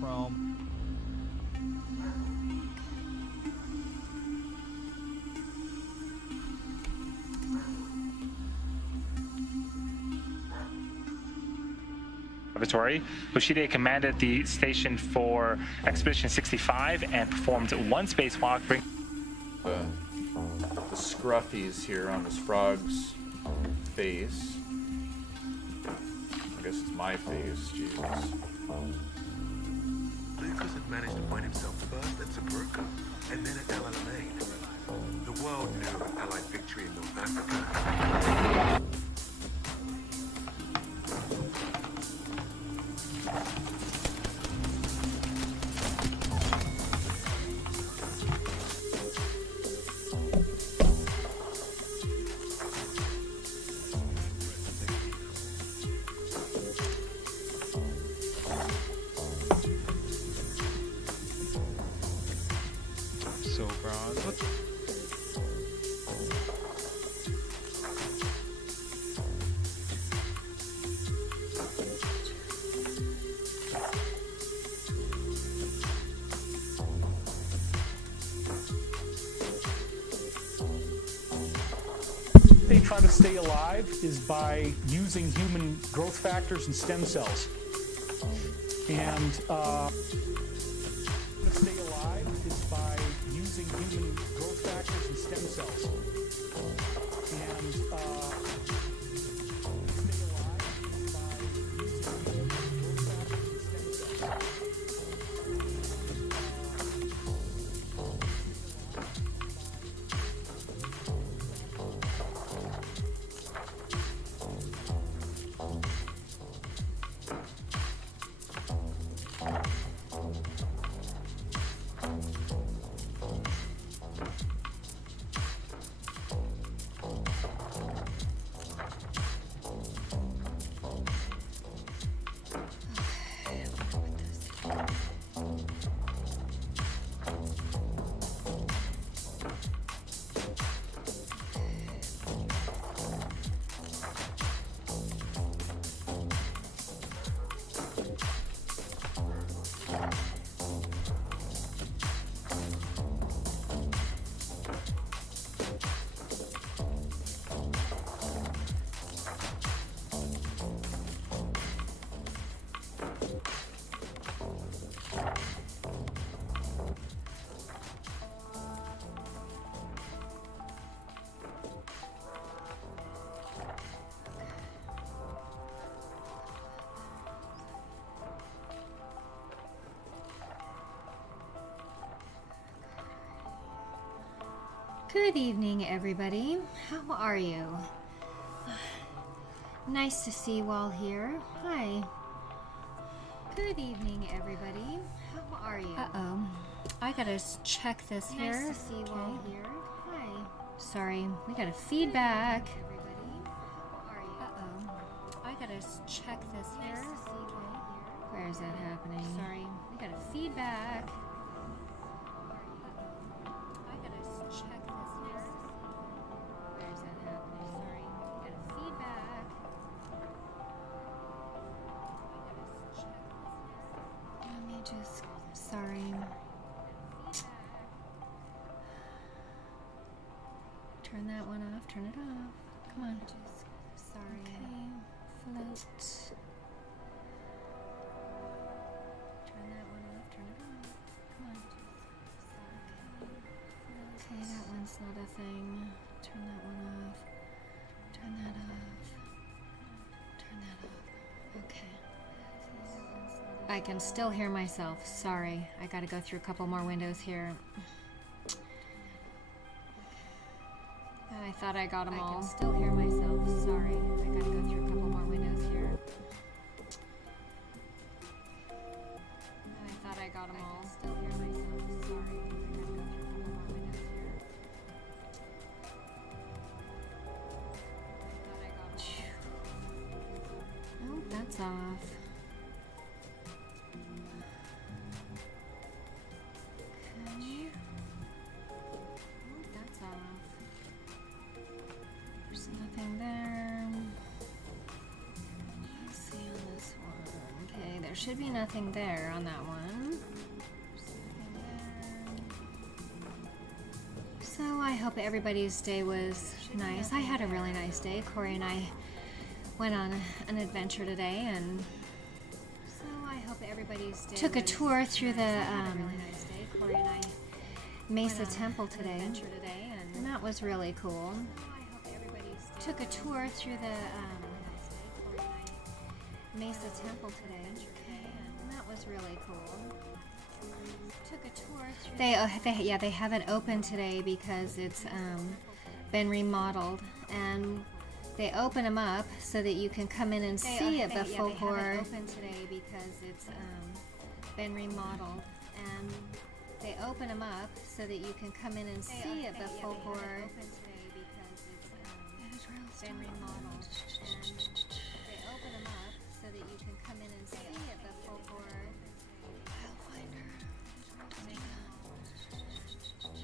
Chrome. Observatory. Hoshide commanded the station for Expedition 65 and performed one spacewalk. The scruffies here on this frog's face. I guess it's my face, Jesus. Lucas had managed to find himself first at Tobruk and then at El Alamein. The world knew of an Allied victory in North Africa. They try to stay alive is by using human growth factors and stem cells. And to stay alive is by using human growth factors and stem cells. And stay alive is by using human growth factors and stem cells. Good evening, everybody. How are you? Nice to see you all here. Hi. Good evening, everybody. How are you? Uh-oh. I gotta check this here. Nice to see you all here. Hi. Sorry, we got a feedback. Everybody. How are you? Uh-oh. I gotta check this here. Nice to see you all here. Where is that happening? Sorry, we got a feedback. Sorry. Turn that one off. Turn it off. Come on. Sorry. Okay. Float. I can still hear myself. Sorry, I gotta go through a couple more windows here. I thought I got them all. I can still hear myself. Sorry, I gotta go through a couple more windows here. I thought I got them all. I can still hear myself. Sorry, I gotta go through a couple more windows here. I thought I got them all. Oh, that's off. Should be nothing there on that one. So I hope everybody's day was nice. I had a really nice day. Corey and I went on an adventure today, and so I hope everybody's day took a tour through the Mesa Temple today, and that was really cool. Took a tour through the Mesa Temple today. Was really cool. Took a tour through they haven't opened today because it's been remodeled, and they open them up so that you can come in and see it before. They haven't opened today because it's been remodeled, and they open them up so that you can come in and see it before. Been remodeled. They open them up so that you can come in and see it before. I'll find her.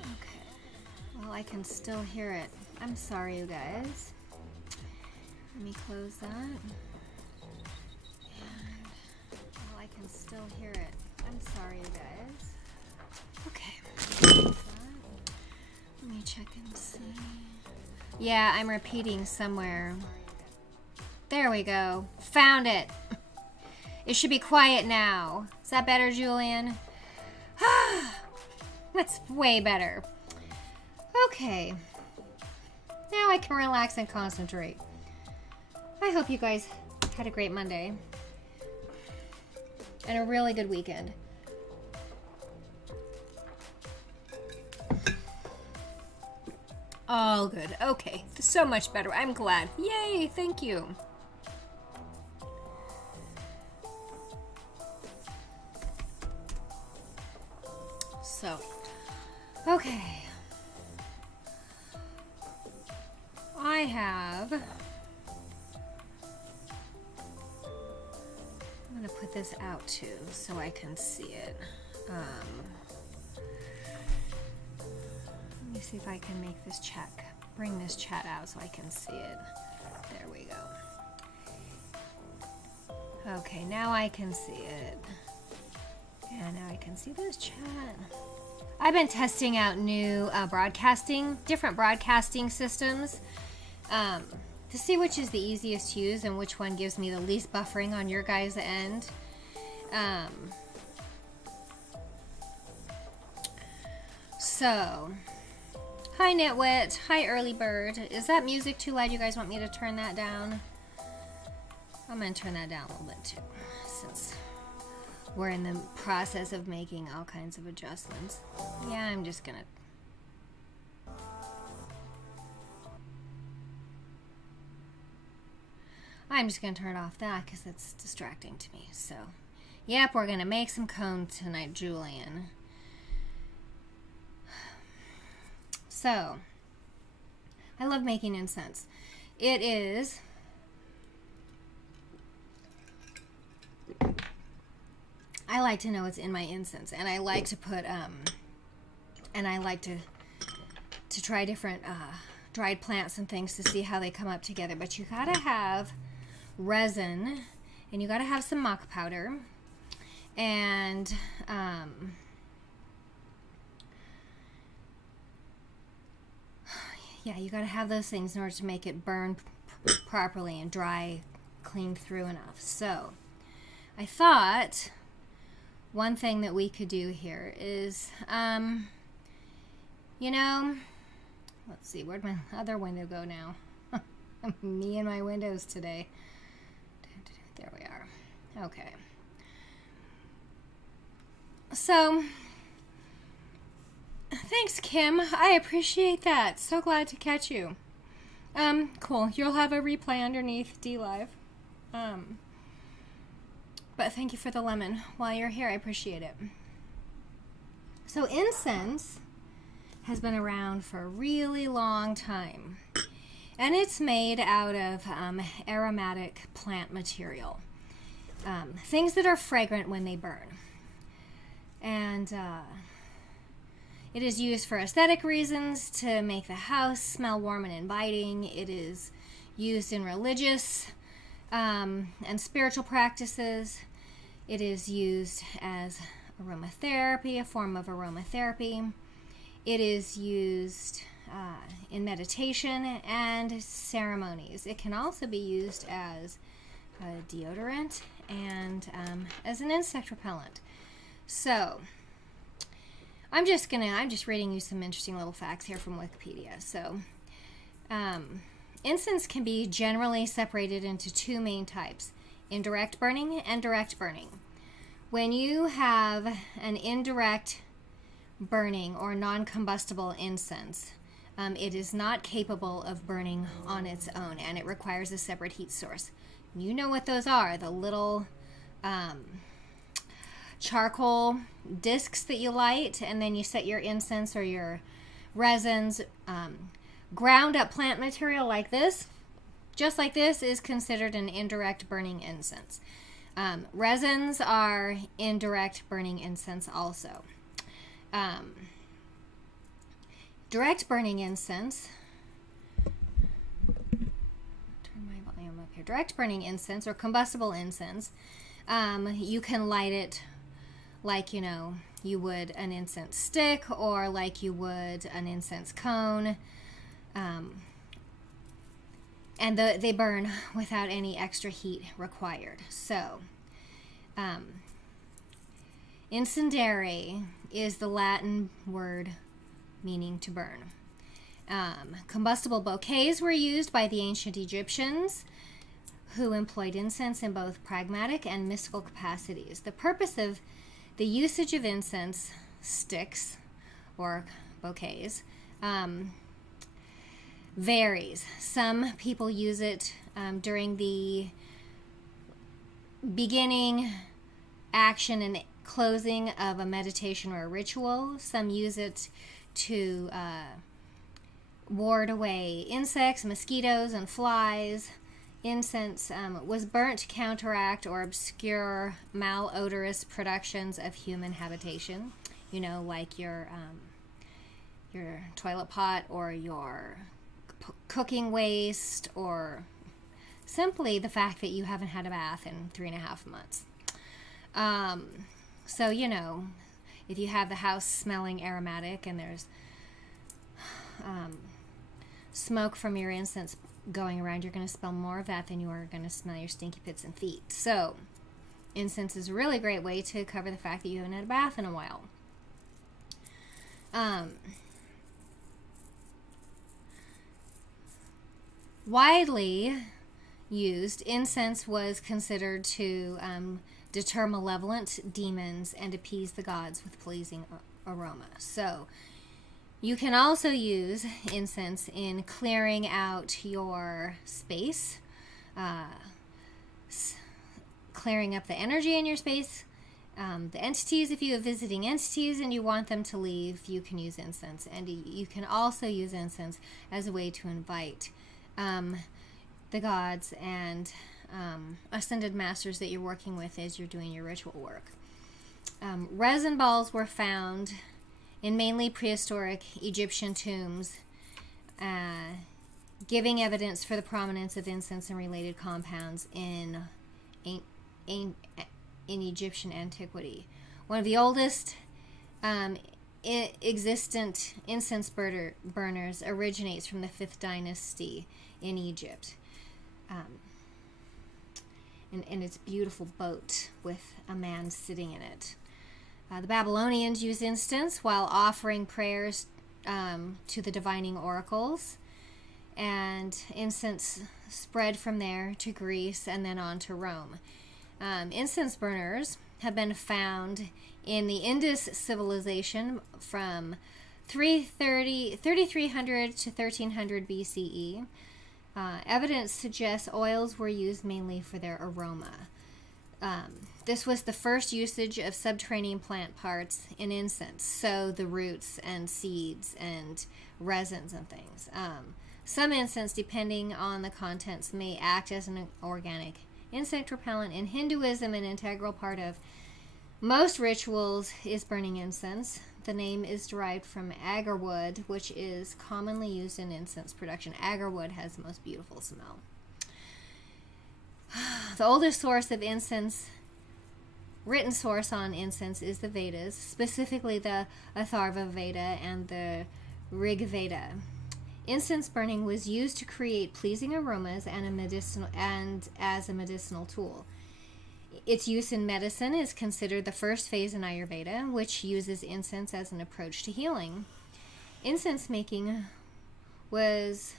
Okay. Well, I can still hear it. I'm sorry, you guys. Let me close that. And, well, I can still hear it. I'm sorry, you guys. Okay. Let me check and see. Yeah, I'm repeating somewhere. There we go. Found it. It should be quiet now. Is that better, Julian? That's way better. Okay. Now I can relax and concentrate. I hope you guys had a great Monday. And a really good weekend. All good. Okay. So much better. I'm glad. Yay. Thank you. So, okay. I have... I'm going to put this out too so I can see it. Let me see if I can make this chat, bring this chat out so I can see it. There we go. Okay, now I can see it. And now I can see this chat. I've been testing out new different broadcasting systems to see which is the easiest to use and which one gives me the least buffering on your guys' end. So, hi Nitwit, hi Early Bird. Is that music too loud? You guys want me to turn that down? I'm gonna turn that down a little bit too, since we're in the process of making all kinds of adjustments. Yeah, I'm just gonna... turn off that because it's distracting to me. So, yep, we're gonna make some cones tonight, Julian. So, I love making incense. It is... I like to know what's in my incense, and I like to put, and I like to try different dried plants and things to see how they come up together. But you gotta have resin, and you gotta have some mock powder, and yeah, you gotta have those things in order to make it burn properly and dry clean through enough. So I thought one thing that we could do here is, you know, let's see, where'd my other window go now? Me and my windows today. There we are. Okay. So, thanks, Kim. I appreciate that. So glad to catch you. Cool. You'll have a replay underneath DLive. But thank you for the lemon while you're here. I appreciate it. So incense has been around for a really long time. And it's made out of aromatic plant material. Things that are fragrant when they burn. And it is used for aesthetic reasons to make the house smell warm and inviting. It is used in religious and spiritual practices. It is used as aromatherapy, a form of aromatherapy. It is used in meditation and ceremonies. It can also be used as a deodorant and as an insect repellent. So, I'm just reading you some interesting little facts here from Wikipedia. So, incense can be generally separated into two main types: indirect burning and direct burning. When you have an indirect burning or non-combustible incense, it is not capable of burning on its own, and it requires a separate heat source. You know what those are, the little charcoal discs that you light, and then you set your incense or your resins. Ground up plant material like this, just like this, is considered an indirect burning incense. Resins are indirect burning incense also. Direct burning incense, turn my volume up here. Direct burning incense or combustible incense, you can light it like, you would an incense stick or like you would an incense cone. And they burn without any extra heat required. So, incendere is the Latin word meaning to burn. Combustible bouquets were used by the ancient Egyptians, who employed incense in both pragmatic and mystical capacities. The purpose of the usage of incense sticks or bouquets varies. Some people use it during the beginning, action, and closing of a meditation or a ritual. Some use it to ward away insects, mosquitoes, and flies. Incense was burnt to counteract or obscure malodorous productions of human habitation. Like your toilet pot or your cooking waste, or simply the fact that you haven't had a bath in 3.5 months. So, if you have the house smelling aromatic and there's smoke from your incense going around, you're going to smell more of that than you are going to smell your stinky pits and feet. So, incense is a really great way to cover the fact that you haven't had a bath in a while. Widely used, incense was considered to deter malevolent demons and appease the gods with pleasing aroma. So, you can also use incense in clearing out your space, clearing up the energy in your space. The entities, if you have visiting entities and you want them to leave, you can use incense. And you can also use incense as a way to invite the gods and ascended masters that you're working with as you're doing your ritual work. Resin balls were found in mainly prehistoric Egyptian tombs, giving evidence for the prominence of incense and related compounds in Egyptian antiquity. One of the oldest existent incense burners originates from the 5th dynasty in Egypt. And it's a beautiful boat with a man sitting in it. The Babylonians used incense while offering prayers to the divining oracles, and incense spread from there to Greece and then on to Rome. Incense burners have been found in the Indus civilization from 3300 to 1300 BCE. Evidence suggests oils were used mainly for their aroma. This was the first usage of subterranean plant parts in incense, so the roots and seeds and resins and things. Some incense, depending on the contents, may act as an organic insect repellent. In Hinduism, an integral part of most rituals is burning incense. The name is derived from agarwood, which is commonly used in incense production. Agarwood has the most beautiful smell. The oldest source of incense, written source on incense, is the Vedas, specifically the Atharva Veda and the Rig Veda. Incense burning was used to create pleasing aromas and as a medicinal tool. Its use in medicine is considered the first phase in Ayurveda, which uses incense as an approach to healing. Incense making was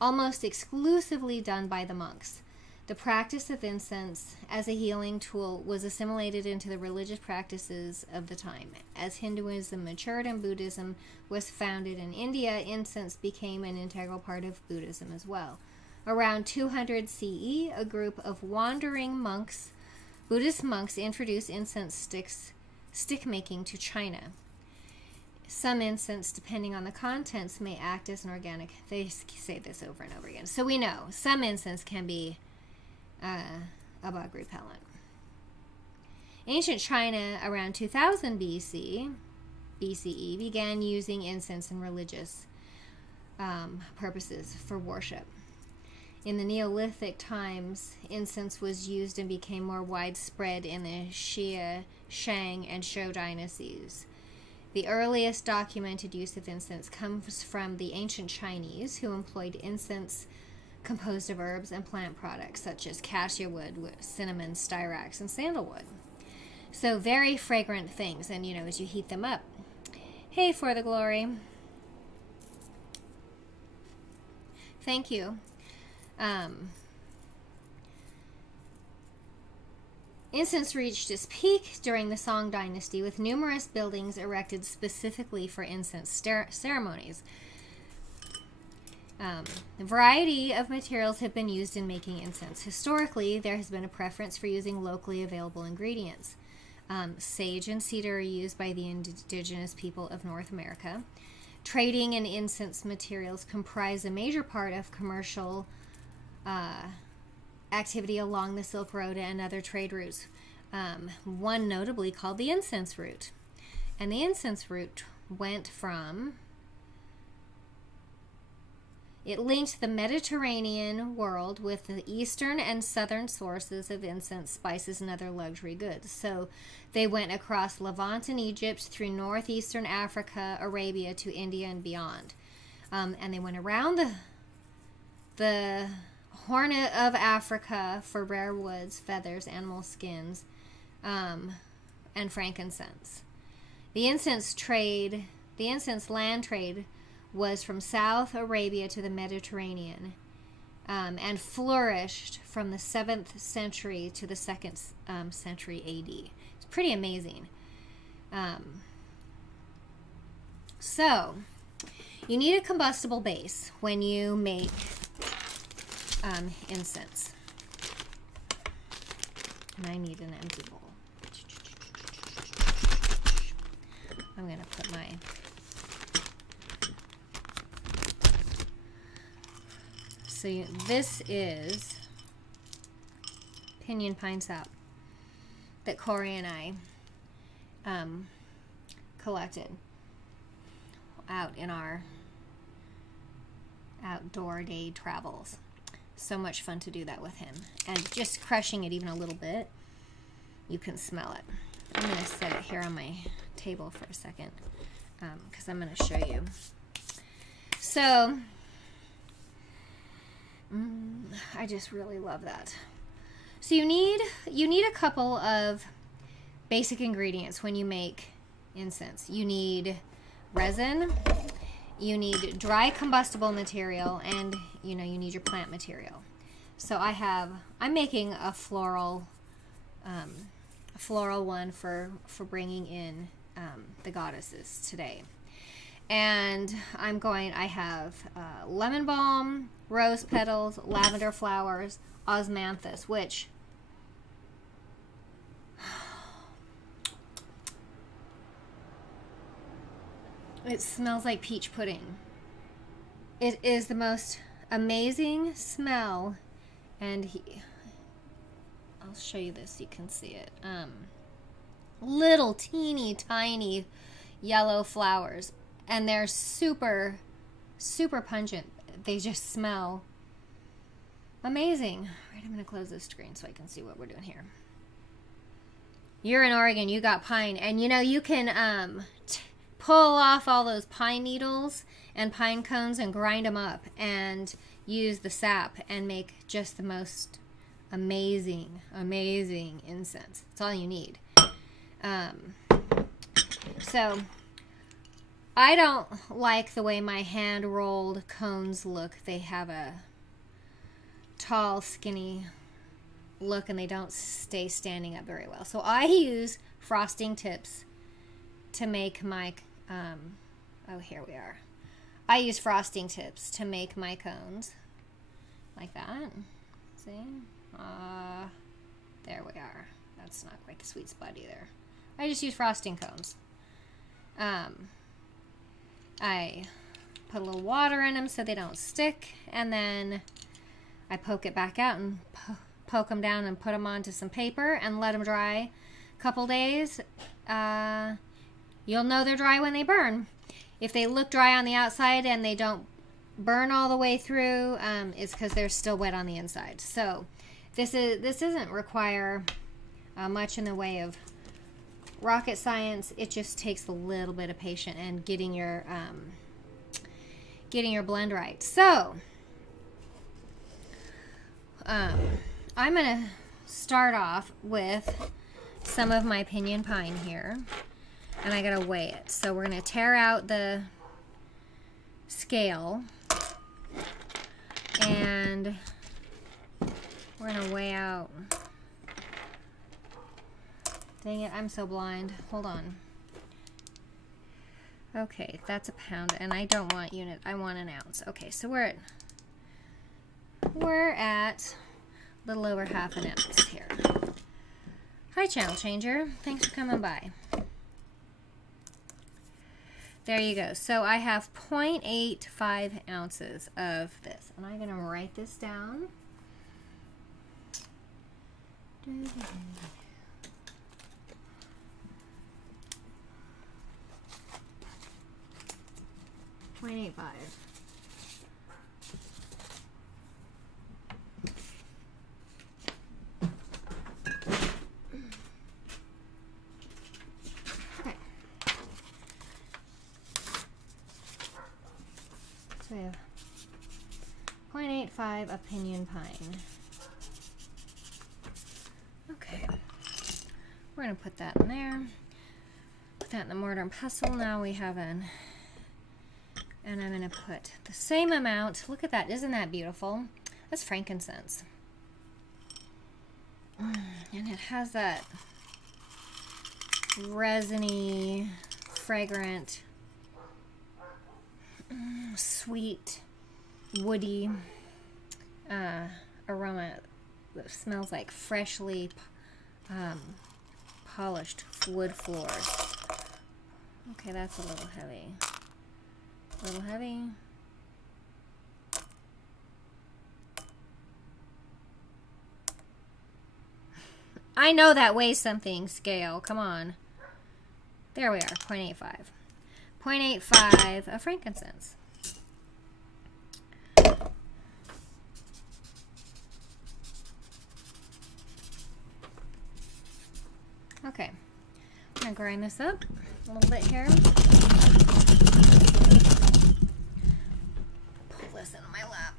almost exclusively done by the monks. The practice of incense as a healing tool was assimilated into the religious practices of the time. As Hinduism matured and Buddhism was founded in India, incense became an integral part of Buddhism as well. Around 200 CE, a group of wandering monks, Buddhist monks, introduced incense stick making to China. Some incense, depending on the contents, may act as an organic. They say this over and over again. So we know some incense can be a bug repellent. Ancient China, around 2000 BCE, began using incense in religious purposes for worship. In the Neolithic times, incense was used and became more widespread in the Xia, Shang, and Zhou dynasties. The earliest documented use of incense comes from the ancient Chinese, who employed incense composed of herbs and plant products such as cassia wood, cinnamon, styrax, and sandalwood. So very fragrant things, and as you heat them up. Hey, For the Glory. Thank you. Incense reached its peak during the Song Dynasty, with numerous buildings erected specifically for incense ceremonies. A variety of materials have been used in making incense. Historically, there has been a preference for using locally available ingredients. Sage and cedar are used by the indigenous people of North America. Trading in incense materials comprise a major part of commercial activity along the Silk Road and other trade routes, one notably called the incense route. And the incense route it linked the Mediterranean world with the eastern and southern sources of incense, spices, and other luxury goods. So they went across Levant and Egypt, through northeastern Africa, Arabia, to India and beyond. And they went around the Horn of Africa for rare woods, feathers, animal skins, and frankincense. The incense land trade was from South Arabia to the Mediterranean, and flourished from the 7th century to the 2nd century AD. It's pretty amazing. So, you need a combustible base when you make incense. And I need an empty bowl. I'm going to put my... So this is pinyon pine sap that Corey and I collected out in our outdoor day travels. So much fun to do that with him. And just crushing it even a little bit, you can smell it. I'm going to set it here on my table for a second, because I'm going to show you. So... I just really love that. So you need a couple of basic ingredients when you make incense. You need resin, you need dry combustible material, and you need your plant material. So I'm making a floral floral one for bringing in the goddesses today. And I have lemon balm, rose petals, lavender flowers, osmanthus, which it smells like peach pudding. It is the most amazing smell, and I'll show you this so you can see it. Little teeny tiny yellow flowers, and they're super, super pungent. They just smell amazing. All right, I'm gonna close this screen so I can see what we're doing here. You're in Oregon, you got pine, and you know you can pull off all those pine needles and pine cones and grind them up and use the sap and make just the most amazing, amazing incense. That's all you need. So I don't like the way my hand rolled cones look. They have a tall, skinny look and they don't stay standing up very well. So I use frosting tips to make my oh, here we are. I use frosting tips to make my cones like that. See? There we are. That's not quite the sweet spot either. I just use frosting cones. I put a little water in them so they don't stick, and then I poke it back out and poke them down and put them onto some paper and let them dry a couple days. You'll know they're dry when they burn. If they look dry on the outside and they don't burn all the way through, it's because they're still wet on the inside. So this doesn't require much in the way of rocket science. It just takes a little bit of patience and getting your blend right. So I'm gonna start off with some of my pinyon pine here, and I gotta weigh it. So we're gonna tear out the scale and we're gonna weigh out. Dang it, I'm so blind. Hold on. Okay, that's a pound, and I don't want unit, I want an ounce. Okay, so we're at a little over half an ounce here. Hi, Channel Changer. Thanks for coming by. There you go. So I have 0.85 ounces of this, and I'm going to write this down. 0.85. Okay. So we have 0.85 of pinyon pine. Okay. We're going to put that in there. Put that in the mortar and pestle. Now we have an... And I'm going to put the same amount. Look at that. Isn't that beautiful? That's frankincense. And it has that resiny, fragrant, sweet, woody aroma that smells like freshly polished wood floors. Okay, that's a little heavy. A little heavy. I know that weighs something, scale. Come on. There we are, 0.85. 0.85 of frankincense. Okay. I'm going to grind this up a little bit here. Pull this into my lap.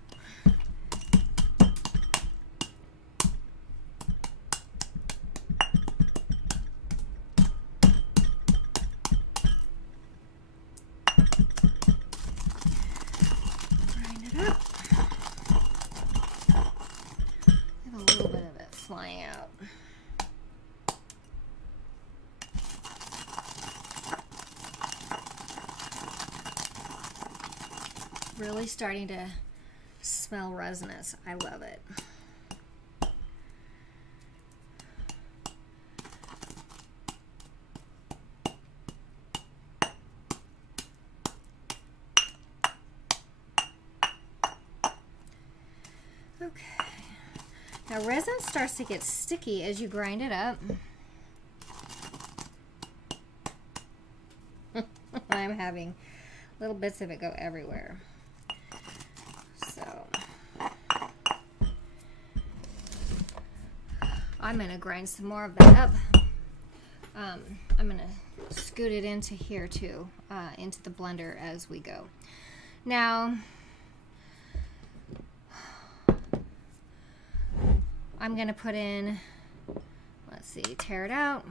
Grind it up. I have a little bit of it flying out. really starting to smell resinous. I love it. Okay. Now resin starts to get sticky as you grind it up. I'm having little bits of it go everywhere. So I'm going to grind some more of that up. I'm going to scoot it into here too, into the blender as we go. Now, I'm going to put in, let's see, tear it out.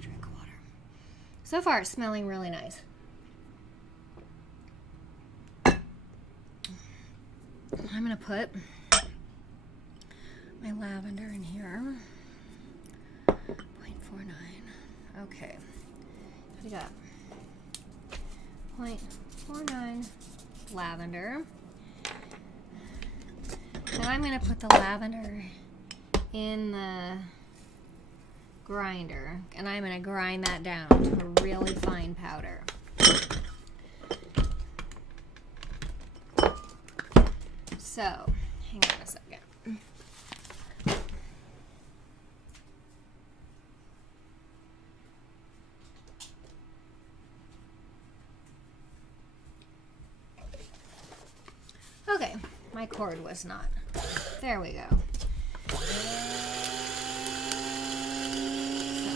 Drink water. So far, it's smelling really nice. I'm going to put my lavender in here. 0.49. Okay. What do you got? 0.49 lavender. Now I'm going to put the lavender in the grinder, and I'm going to grind that down to a really fine powder. So, hang on a second. Okay, my cord was not. There we go. So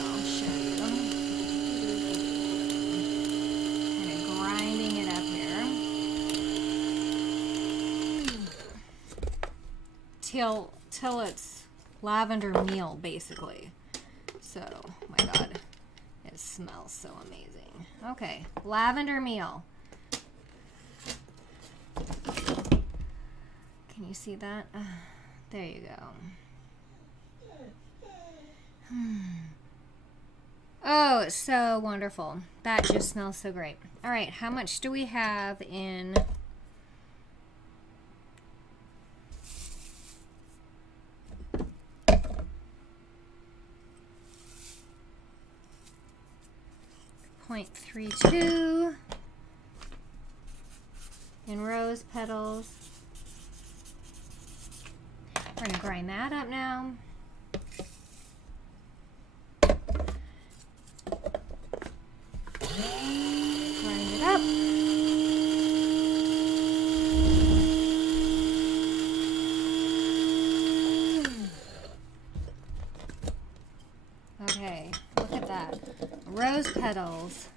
I'll show you. Kind of grinding it up here. Till it's lavender meal, basically. So, my God, it smells so amazing. Okay, lavender meal. Can you see that? There you go. Oh, it's so wonderful. That just smells so great. All right, how much do we have in... .32 in rose petals. We're going to grind that up now. Grind it up. Okay, look at that. Rose petals.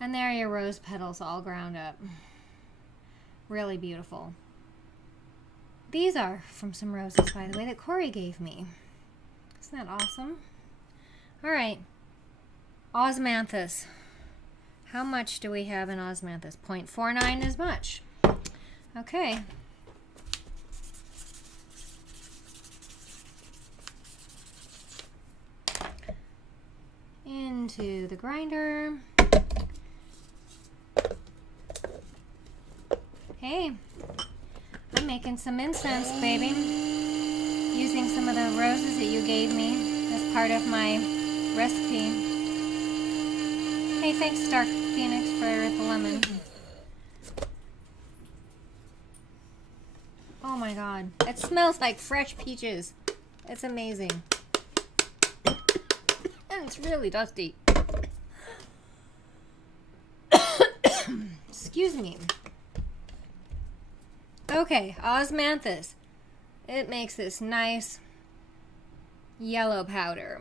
And there are your rose petals all ground up. Really beautiful. These are from some roses, by the way, that Corey gave me. Isn't that awesome? All right. Osmanthus. How much do we have in osmanthus? 0.49 as much. Okay. Into the grinder. Hey, I'm making some incense, baby. Using some of the roses that you gave me as part of my recipe. Hey, thanks, Dark Phoenix, for the lemon. Oh my God, it smells like fresh peaches. It's amazing. And it's really dusty. Excuse me. Okay, osmanthus. It makes this nice yellow powder.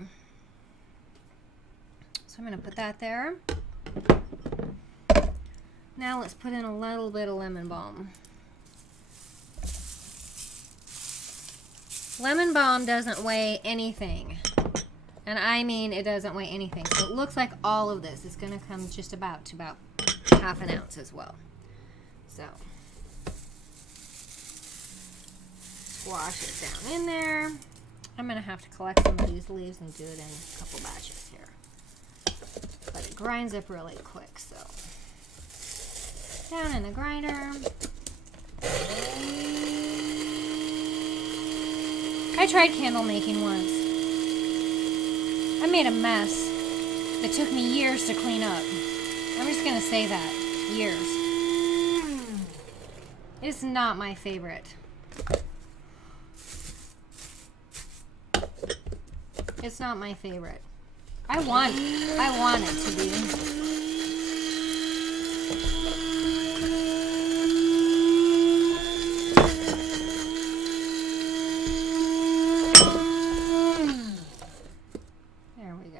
So I'm going to put that there. Now let's put in a little bit of lemon balm. Lemon balm doesn't weigh anything. And I mean it doesn't weigh anything. So it looks like all of this is going to come just about to about half an ounce as well. So... wash it down in there. I'm gonna have to collect some of these leaves and do it in a couple batches here. But it grinds up really quick, so. Down in the grinder. I tried candle making once. I made a mess that took me years to clean up. I'm just gonna say that. Years. It's not my favorite. It's not my favorite. I want it to be. There we go.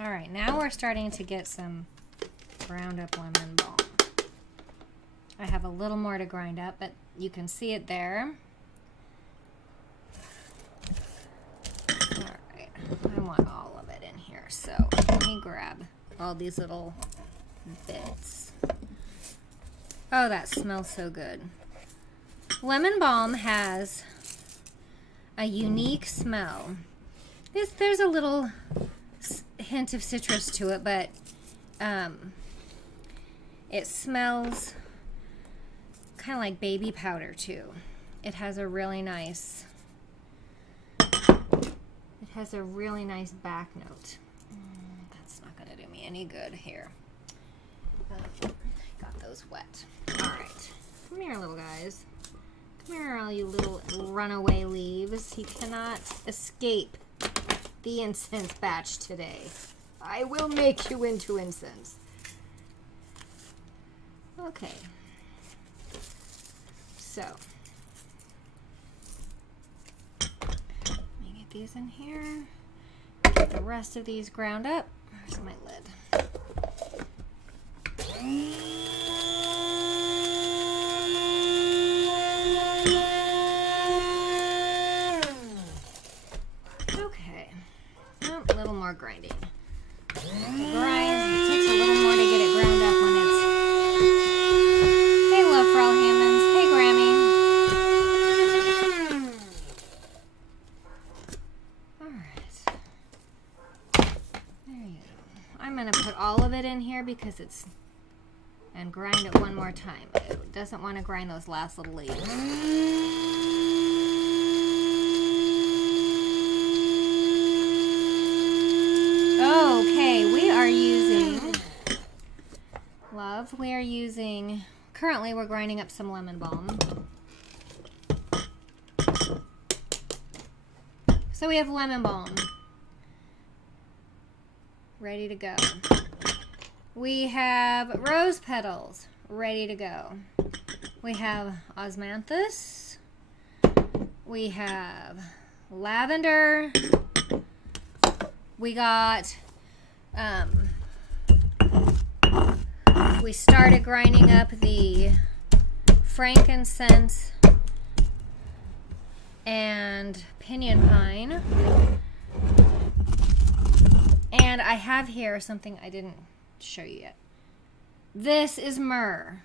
All right, now we're starting to get some ground up lemon balm. I have a little more to grind up, but you can see it there. I want all of it in here, so let me grab all these little bits. Oh, that smells so good. Lemon balm has a unique smell. There's a little hint of citrus to it, but it smells kind of like baby powder too. It has a really nice back note. That's not gonna do me any good here. Got those wet. All right, come here, little guys. Come here, all you little runaway leaves. You cannot escape the incense batch today. I will make you into incense. Okay. So, let me get these in here. Get the rest of these ground up. Where's my lid? Okay. Oh, a little more grinding. It takes a little more to get it ground up when it's... Hey, Love for All Humans. Hey, Grammy. Alright. There you go. I'm going to put all of it in here because it's... And grind it one more time. It doesn't want to grind those last little leaves. Okay, we are using... Love, we are using... Currently, we're grinding up some lemon balm. So we have lemon balm ready to go. We have rose petals ready to go. We have osmanthus. We have lavender. We got... we started grinding up the frankincense and pinyon pine. And I have here something I didn't show you yet. This is myrrh.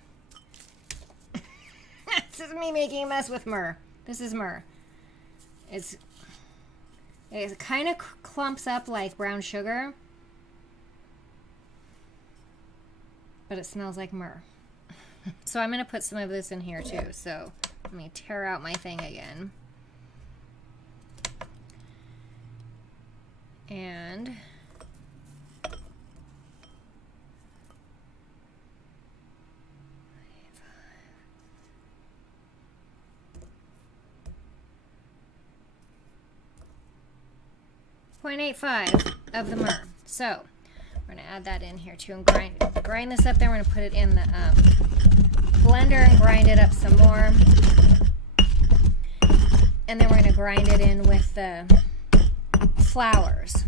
This is me making a mess with myrrh. This is myrrh. It kind of clumps up like brown sugar, but it smells like myrrh. So I'm going to put some of this in here too. So let me tear out my thing again. And .85 of the myrrh. So we're going to add that in here too and grind this up there. We're going to put it in the blender and grind it up some more. And then we're going to grind it in with the flowers.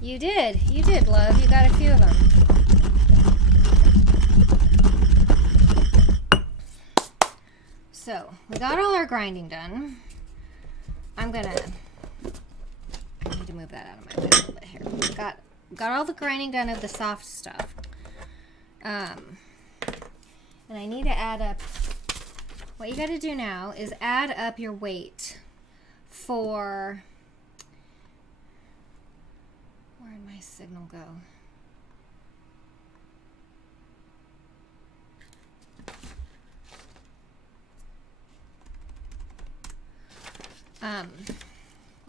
You did, love. You got a few of them. So, we got all our grinding done. I need to move that out of my way a little bit here. Got all the grinding done of the soft stuff. And I need to add up. What you got to do now is add up your weight for. Where did my signal go?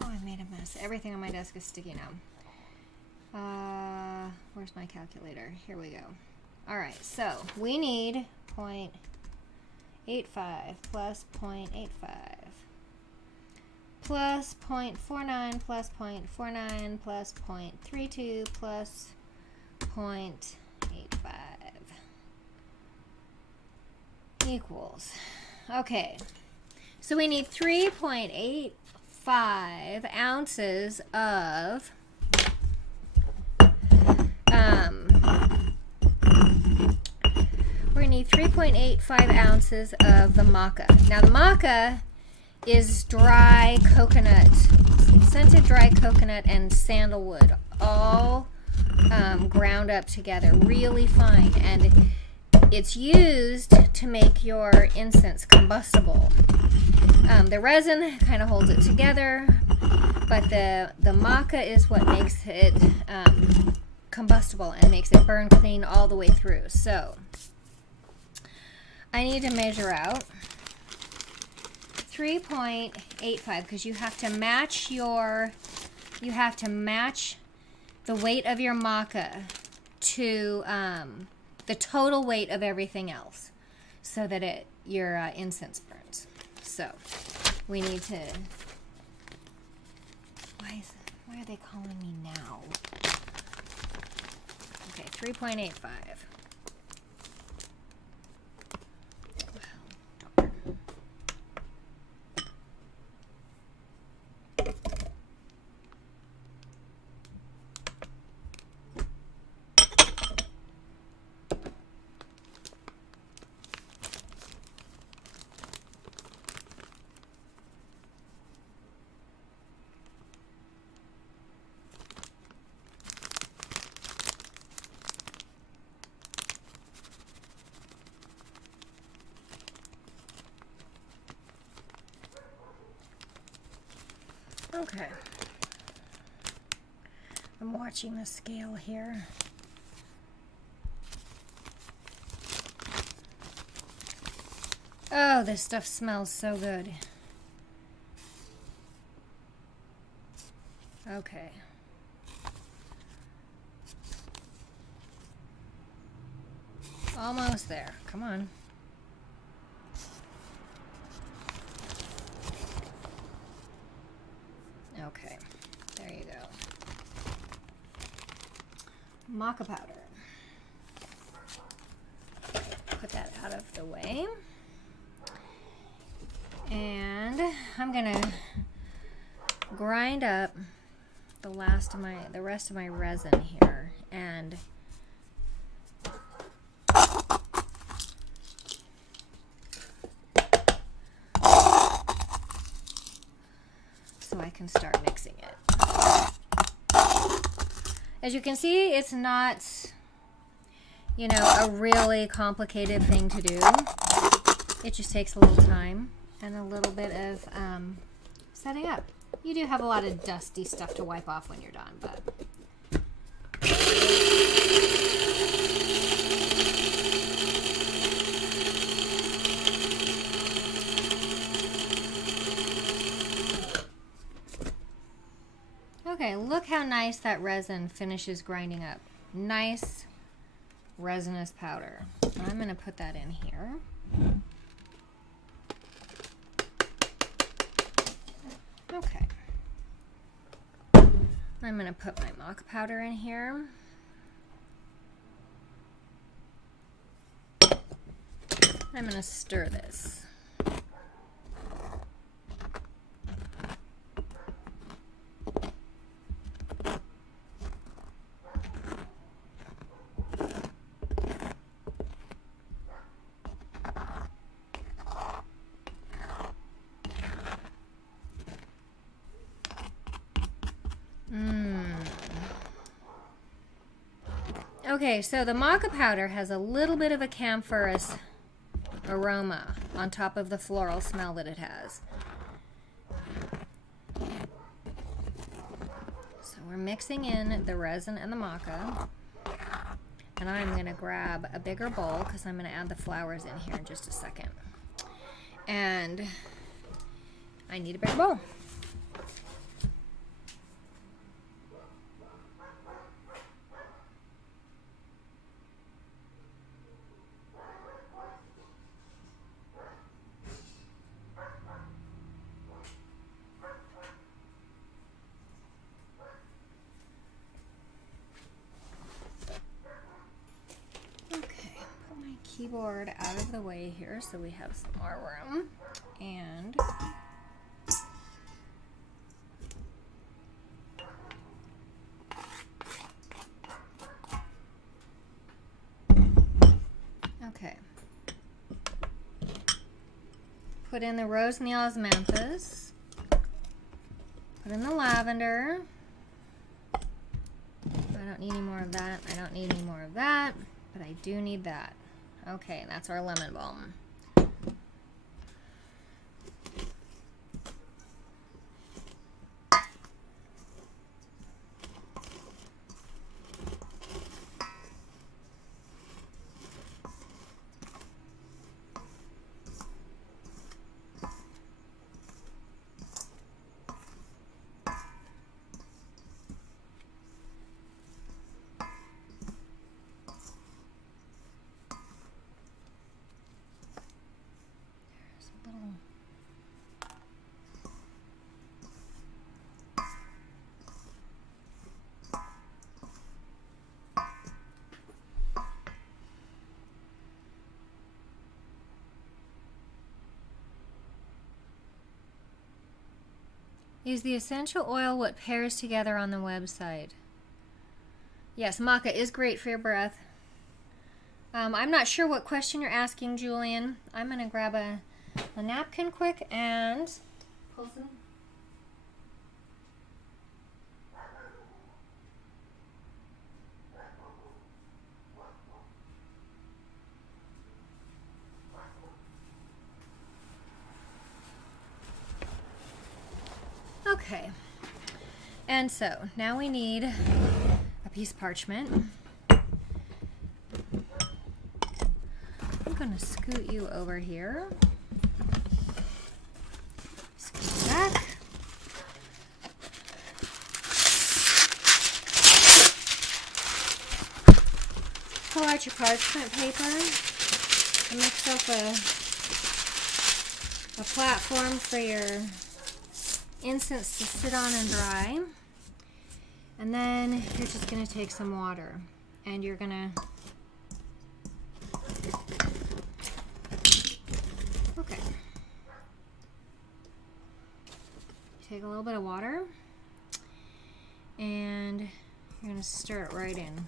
Oh, I made a mess. Everything on my desk is sticky now. Where's my calculator? Here we go. All right, so we need 0.85 plus 0.85 plus 0.49 plus 0.49 plus 0.32 plus 0.85 equals. Okay, so we need 3.85 ounces of we need 3.85 ounces of the maca. Now the maca is dry coconut, scented dry coconut and sandalwood, all ground up together really fine, and it's used to make your incense combustible. The resin kind of holds it together, but the maca is what makes it combustible and makes it burn clean all the way through. So I need to measure out 3.85 because you have to match the weight of your maca to the total weight of everything else, so that your incense burns. So we need to. Why are they calling me now? Okay, 3.85. Okay. I'm watching the scale here. Oh, this stuff smells so good. Okay. Almost there. Come on. Okay, there you go. Maca powder. Put that out of the way. And I'm gonna grind up the rest of my resin here, and so I can start mixing it. As you can see, it's not, a really complicated thing to do. It just takes a little time and a little bit of setting up. You do have a lot of dusty stuff to wipe off when you're done, but okay, look how nice that resin finishes grinding up. Nice resinous powder. I'm going to put that in here. Okay. I'm going to put my maca powder in here. I'm going to stir this. Okay, so the maca powder has a little bit of a camphorous aroma on top of the floral smell that it has. So we're mixing in the resin and the maca. And I'm going to grab a bigger bowl because I'm going to add the flowers in here in just a second. And I need a bigger bowl. Keyboard out of the way here so we have some more room. And okay, put in the rose and the osmanthus, put in the lavender. I don't need any more of that. I don't need any more of that, but I do need that. Okay, that's our lemon balm. Is the essential oil what pairs together on the website? Yes, maca is great for your breath. I'm not sure what question you're asking, Julian. I'm going to grab a napkin quick and pull some. Okay, and so now we need a piece of parchment. I'm going to scoot you over here. Scoot back. Pull out your parchment paper and mix up a platform for your incense to sit on and dry. And then you're just going to take some water and you're going to take a little bit of water and you're going to stir it right in.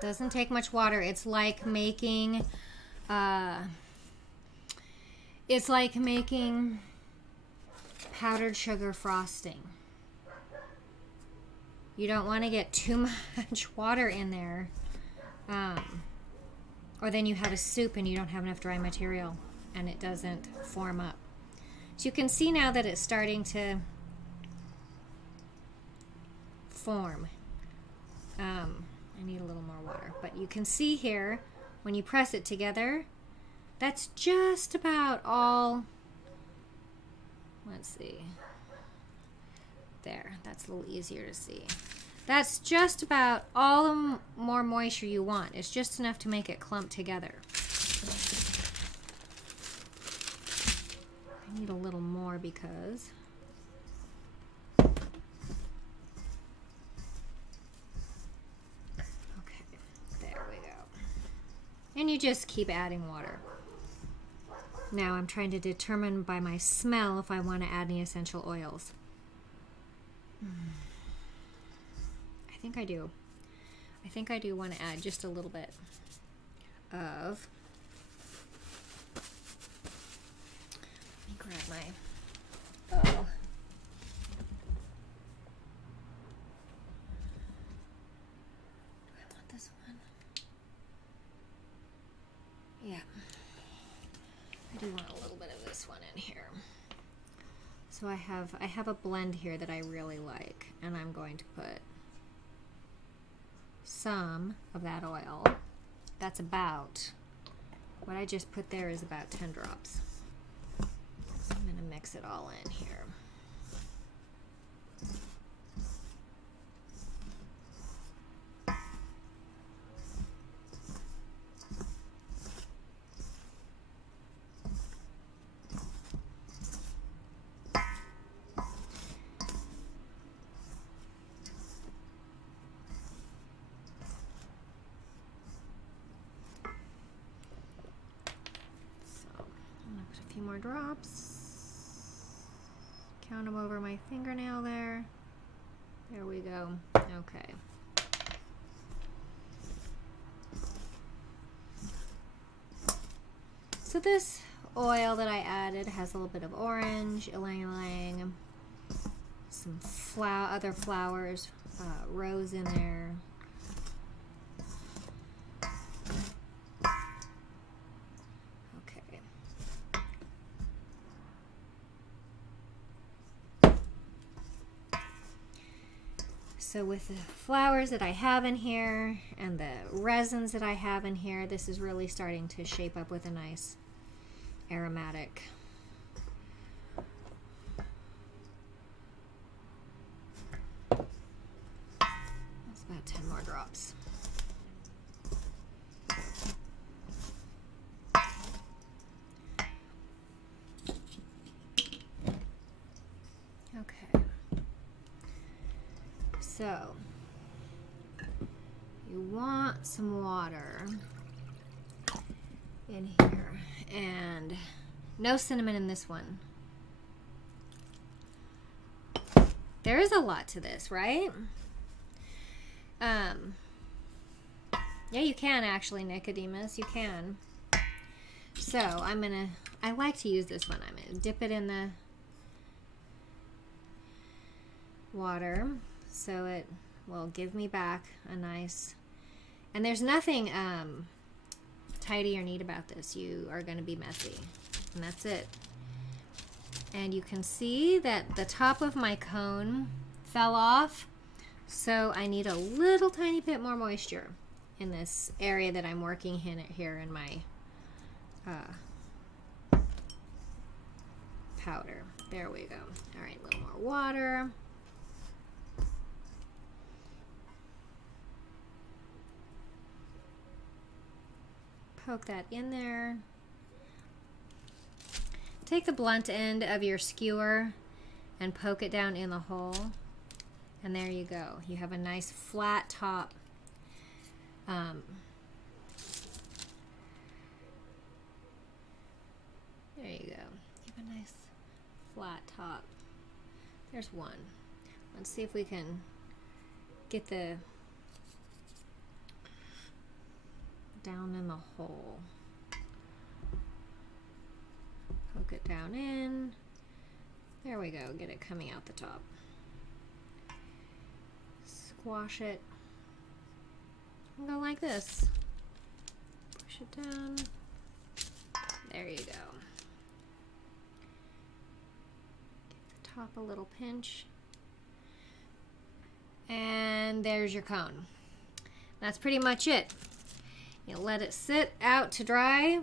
Doesn't take much water. It's like making powdered sugar frosting. You don't want to get too much water in there, or then you have a soup and you don't have enough dry material and it doesn't form up. So you can see now that it's starting to form. I need a little more water, but you can see here when you press it together, that's just about all. Let's see. There, that's a little easier to see. That's just about all the more moisture you want. It's just enough to make it clump together. I need a little more because and you just keep adding water. Now I'm trying to determine by my smell if I want to add any essential oils. I think I do. I think I do want to add just a little bit of. Let me grab my this one? Yeah. I do want a little bit of this one in here. So I have a blend here that I really like, and I'm going to put some of that oil. That's about, what I just put there is about 10 drops. So I'm going to mix it all in here. Few more drops. Count them over my fingernail there. There we go. Okay. So this oil that I added has a little bit of orange, ylang-ylang, some other flowers, rose in there. So with the flowers that I have in here and the resins that I have in here, this is really starting to shape up with a nice aromatic. That's about 10 more drops. Okay. So, you want some water in here, and no cinnamon in this one. There is a lot to this, right? Yeah, you can actually, Nicodemus, you can. So, I like to use this one. I'm gonna dip it in the water. So it will give me back a nice, and there's nothing tidy or neat about this. You are going to be messy, and that's it. And you can see that the top of my cone fell off, so I need a little tiny bit more moisture in this area that I'm working in here in my powder. There we go. All right, a little more water. Poke that in there. Take the blunt end of your skewer and poke it down in the hole. And there you go. You have a nice flat top. There you go. You have a nice flat top. There's one. Let's see if we can get the down in the hole. Poke it down in. There we go. Get it coming out the top. Squash it. And go like this. Push it down. There you go. Give the top a little pinch. And there's your cone. That's pretty much it. You let it sit out to dry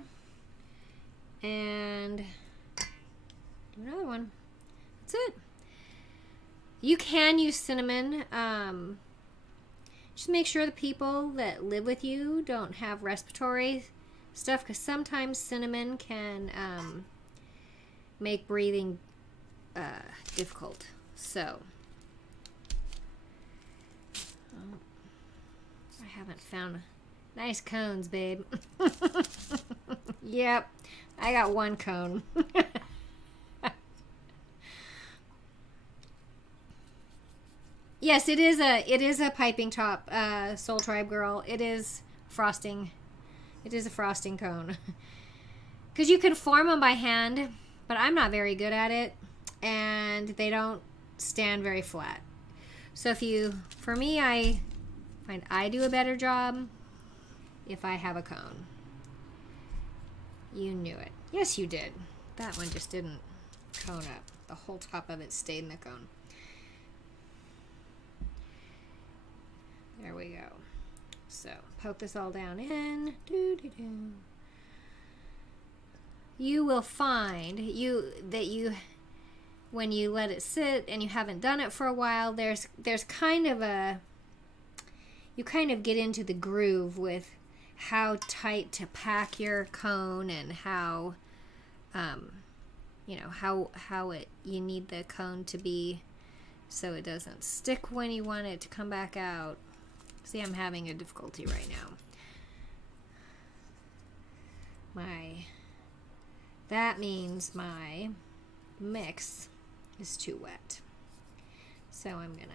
and do another one. That's it. You can use cinnamon. Just make sure the people that live with you don't have respiratory stuff, because sometimes cinnamon can make breathing difficult. So, I haven't found nice cones, babe. Yep, I got one cone. Yes, it is a piping top, Soul Tribe girl. It is frosting. It is a frosting cone. Because you can form them by hand, but I'm not very good at it, and they don't stand very flat. So for me, I Find I do a better job if I have a cone. You knew it. Yes, you did. That one just didn't cone up. The whole top of it stayed in the cone. There we go. So, poke this all down in. Doo-doo-doo. You will find that when you let it sit and you haven't done it for a while, there's kind of you kind of get into the groove with how tight to pack your cone and how you know how you need the cone to be so it doesn't stick when you want it to come back out. See, I'm having a difficulty right now. That means my mix is too wet. So I'm gonna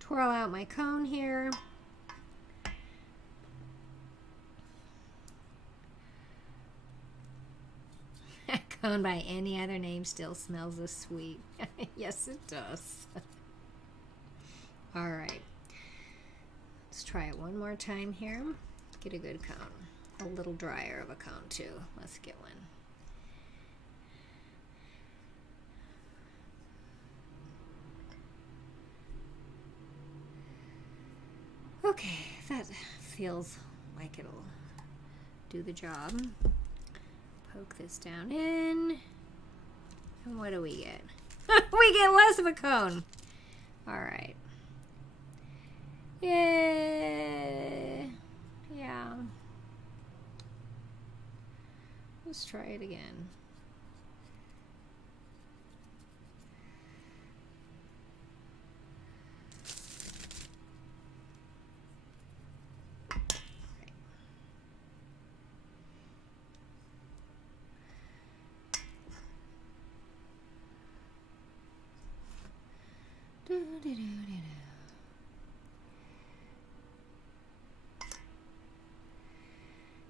twirl out my cone here. Cone by any other name still smells as sweet. Yes, it does. All right. Let's try it one more time here. Get a good cone. A little drier of a cone too. Let's get one. Okay, that feels like it'll do the job. Poke this down in. And what do we get? We get less of a cone. All right. Yay. Yeah. Let's try it again.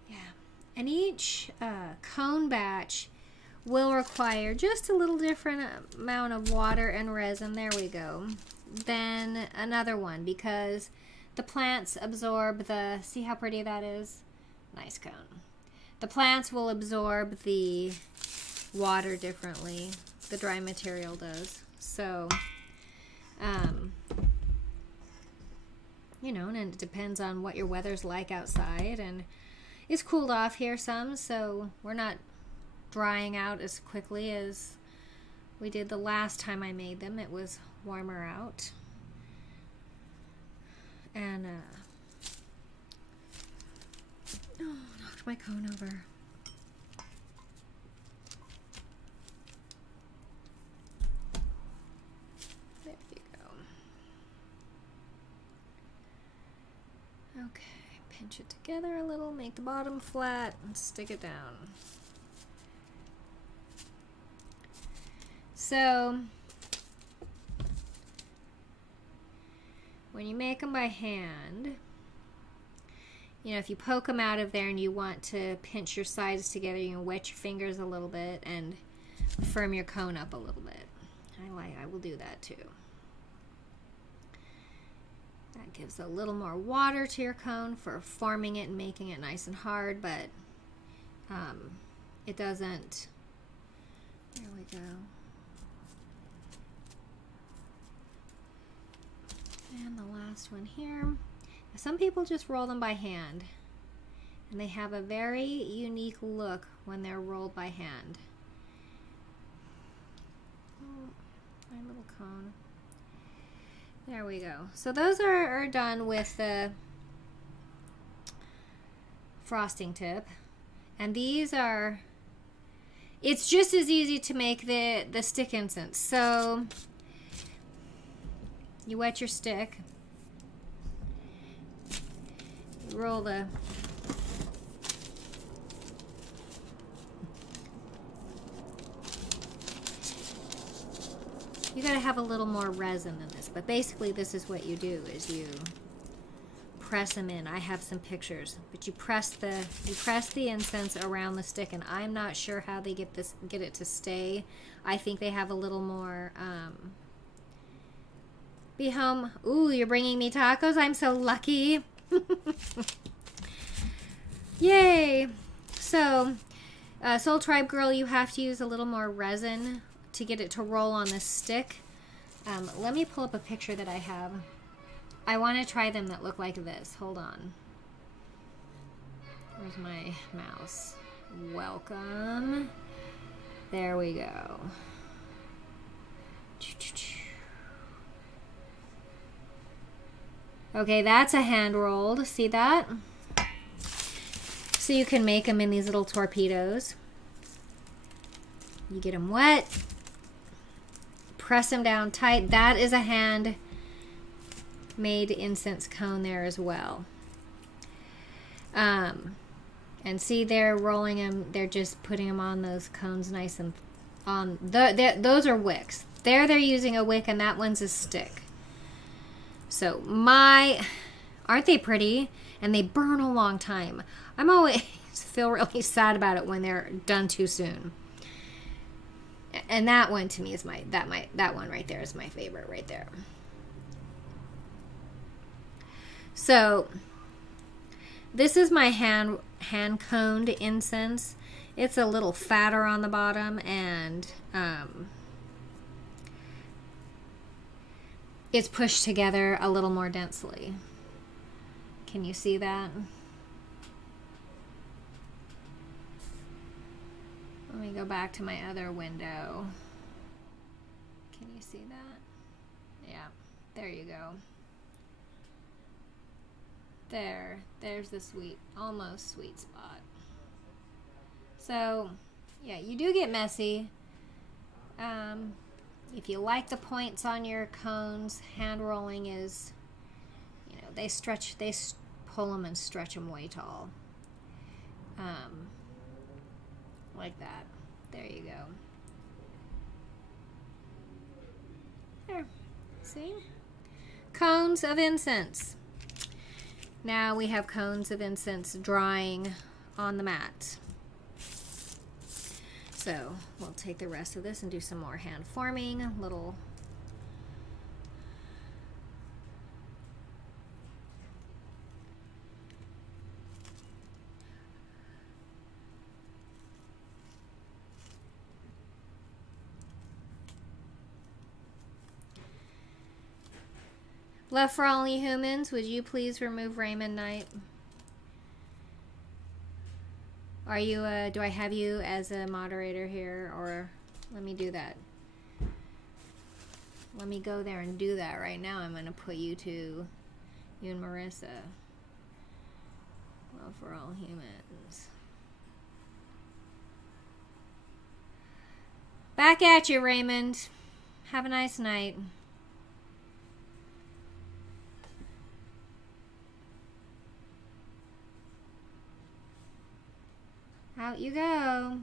Yeah, and each cone batch will require just a little different amount of water and resin, there we go, than another one, because the plants absorb the, see how pretty that is? Nice cone. The plants will absorb the water differently, the dry material does. So you know, and it depends on what your weather's like outside, and it's cooled off here some, so we're not drying out as quickly as we did the last time I made them. It was warmer out. And oh, knocked my cone over. Okay, pinch it together a little, make the bottom flat, and stick it down. So, when you make them by hand, you know, if you poke them out of there and you want to pinch your sides together, you can wet your fingers a little bit and firm your cone up a little bit. I will do that too. That gives a little more water to your cone for forming it and making it nice and hard, but it doesn't. There we go. And the last one here. Some people just roll them by hand, and they have a very unique look when they're rolled by hand. Oh, my little cone. There we go. So those are done with the frosting tip. And these are, it's just as easy to make the stick incense. So you wet your stick. You roll the you gotta have a little more resin than this, but basically this is what you do, is you press them in. I have some pictures, but you press the incense around the stick, and I'm not sure how they get it to stay. I think they have a little more Be home. Ooh, you're bringing me tacos? I'm so lucky. Yay. So, Soul Tribe Girl, you have to use a little more resin to get it to roll on the stick. Let me pull up a picture that I have. I want to try them that look like this. Hold on. Where's my mouse? Welcome. There we go. Okay, that's a hand rolled. See that? So you can make them in these little torpedoes. You get them wet. Press them down tight. That is a hand made incense cone there as well. And see, they're rolling them. They're just putting them on those cones nice and on. Those are wicks. They're using a wick, and that one's a stick. So aren't they pretty? And they burn a long time. I'm always feel really sad about it when they're done too soon. And that one to me is that one right there is my favorite right there. So this is my hand coned incense. It's a little fatter on the bottom, and it's pushed together a little more densely. Can you see that? Let me go back to my other window. Can you see that? Yeah, there you go. There's the almost sweet spot. So, yeah, you do get messy. If you like the points on your cones, hand rolling is, they pull them and stretch them way tall. Like that. There you go. There. See? Cones of incense. Now we have cones of incense drying on the mat. So we'll take the rest of this and do some more hand forming. Little Love for Only Humans, would you please remove Raymond Knight? Are you, do I have you as a moderator here, or let me do that. Let me go there and do that right now. I'm going to put you and Marissa. Love for All Humans. Back at you, Raymond. Have a nice night. Out you go.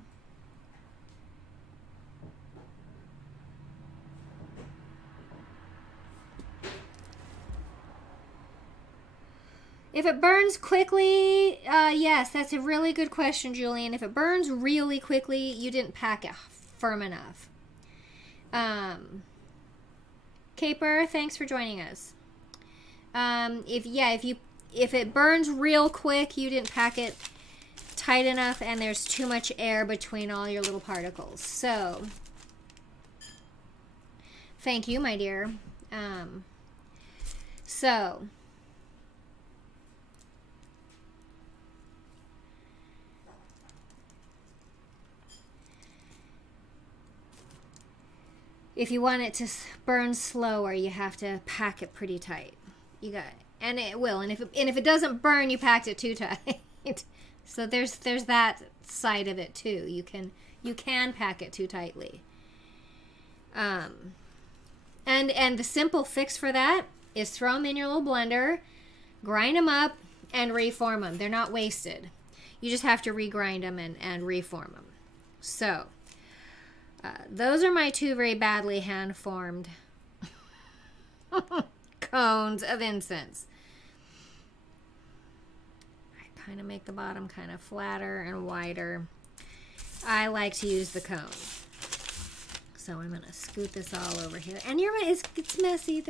If it burns quickly, yes, that's a really good question, Julian. If it burns really quickly, you didn't pack it firm enough. Caper, thanks for joining us. If it burns real quick, you didn't pack it tight enough, and there's too much air between all your little particles. So, thank you, my dear. So, if you want it to burn slower, you have to pack it pretty tight. You got, and it will. And if it doesn't burn, you packed it too tight. So there's that side of it too. You can pack it too tightly. And the simple fix for that is throw them in your little blender, grind them up, and reform them. They're not wasted. You just have to regrind them and reform them. So those are my two very badly hand formed cones of incense. Kind of make the bottom kind of flatter and wider. I like to use the cone. So I'm gonna scoot this all over here. And it's messy.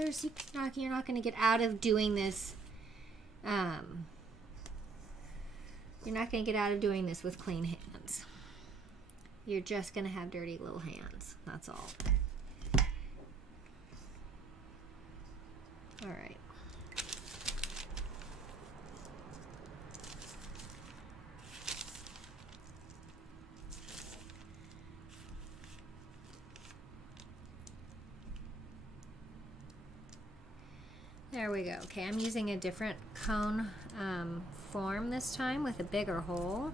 You're not gonna get out of doing this. You're not gonna get out of doing this with clean hands. You're just gonna have dirty little hands. That's all. All right. There we go. Okay, I'm using a different cone form this time with a bigger hole.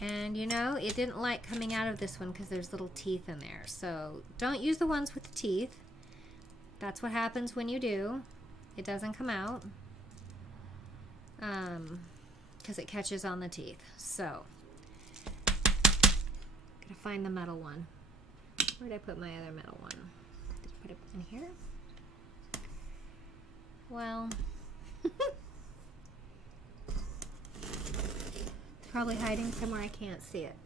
And you know, it didn't like coming out of this one because there's little teeth in there. So don't use the ones with the teeth. That's what happens when you do. It doesn't come out because it catches on the teeth. So gotta find the metal one. Where did I put my other metal one? Did I put it in here? Well, it's probably hiding somewhere I can't see it.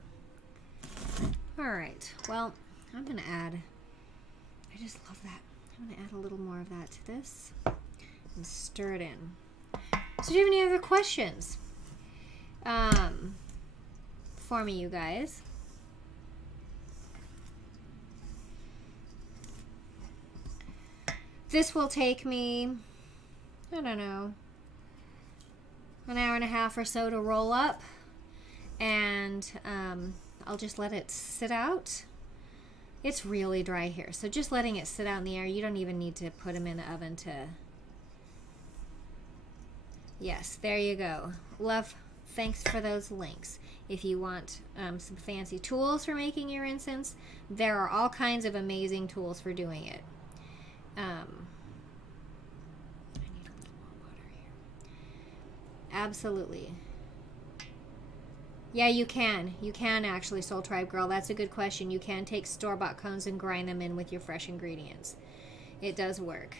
Alright, well, I'm going to add, I just love that. I'm going to add a little more of that to this and stir it in. So do you have any other questions for me, you guys? This will take me, I don't know, an hour and a half or so to roll up, and I'll just let it sit out. It's really dry here, so just letting it sit out in the air. You don't even need to put them in the oven to... Yes, there you go. Love, thanks for those links. If you want some fancy tools for making your incense, there are all kinds of amazing tools for doing it. I need a little more water here. Absolutely. Yeah, you can. You can actually, Soul Tribe Girl. That's a good question. You can take store-bought cones and grind them in with your fresh ingredients. It does work.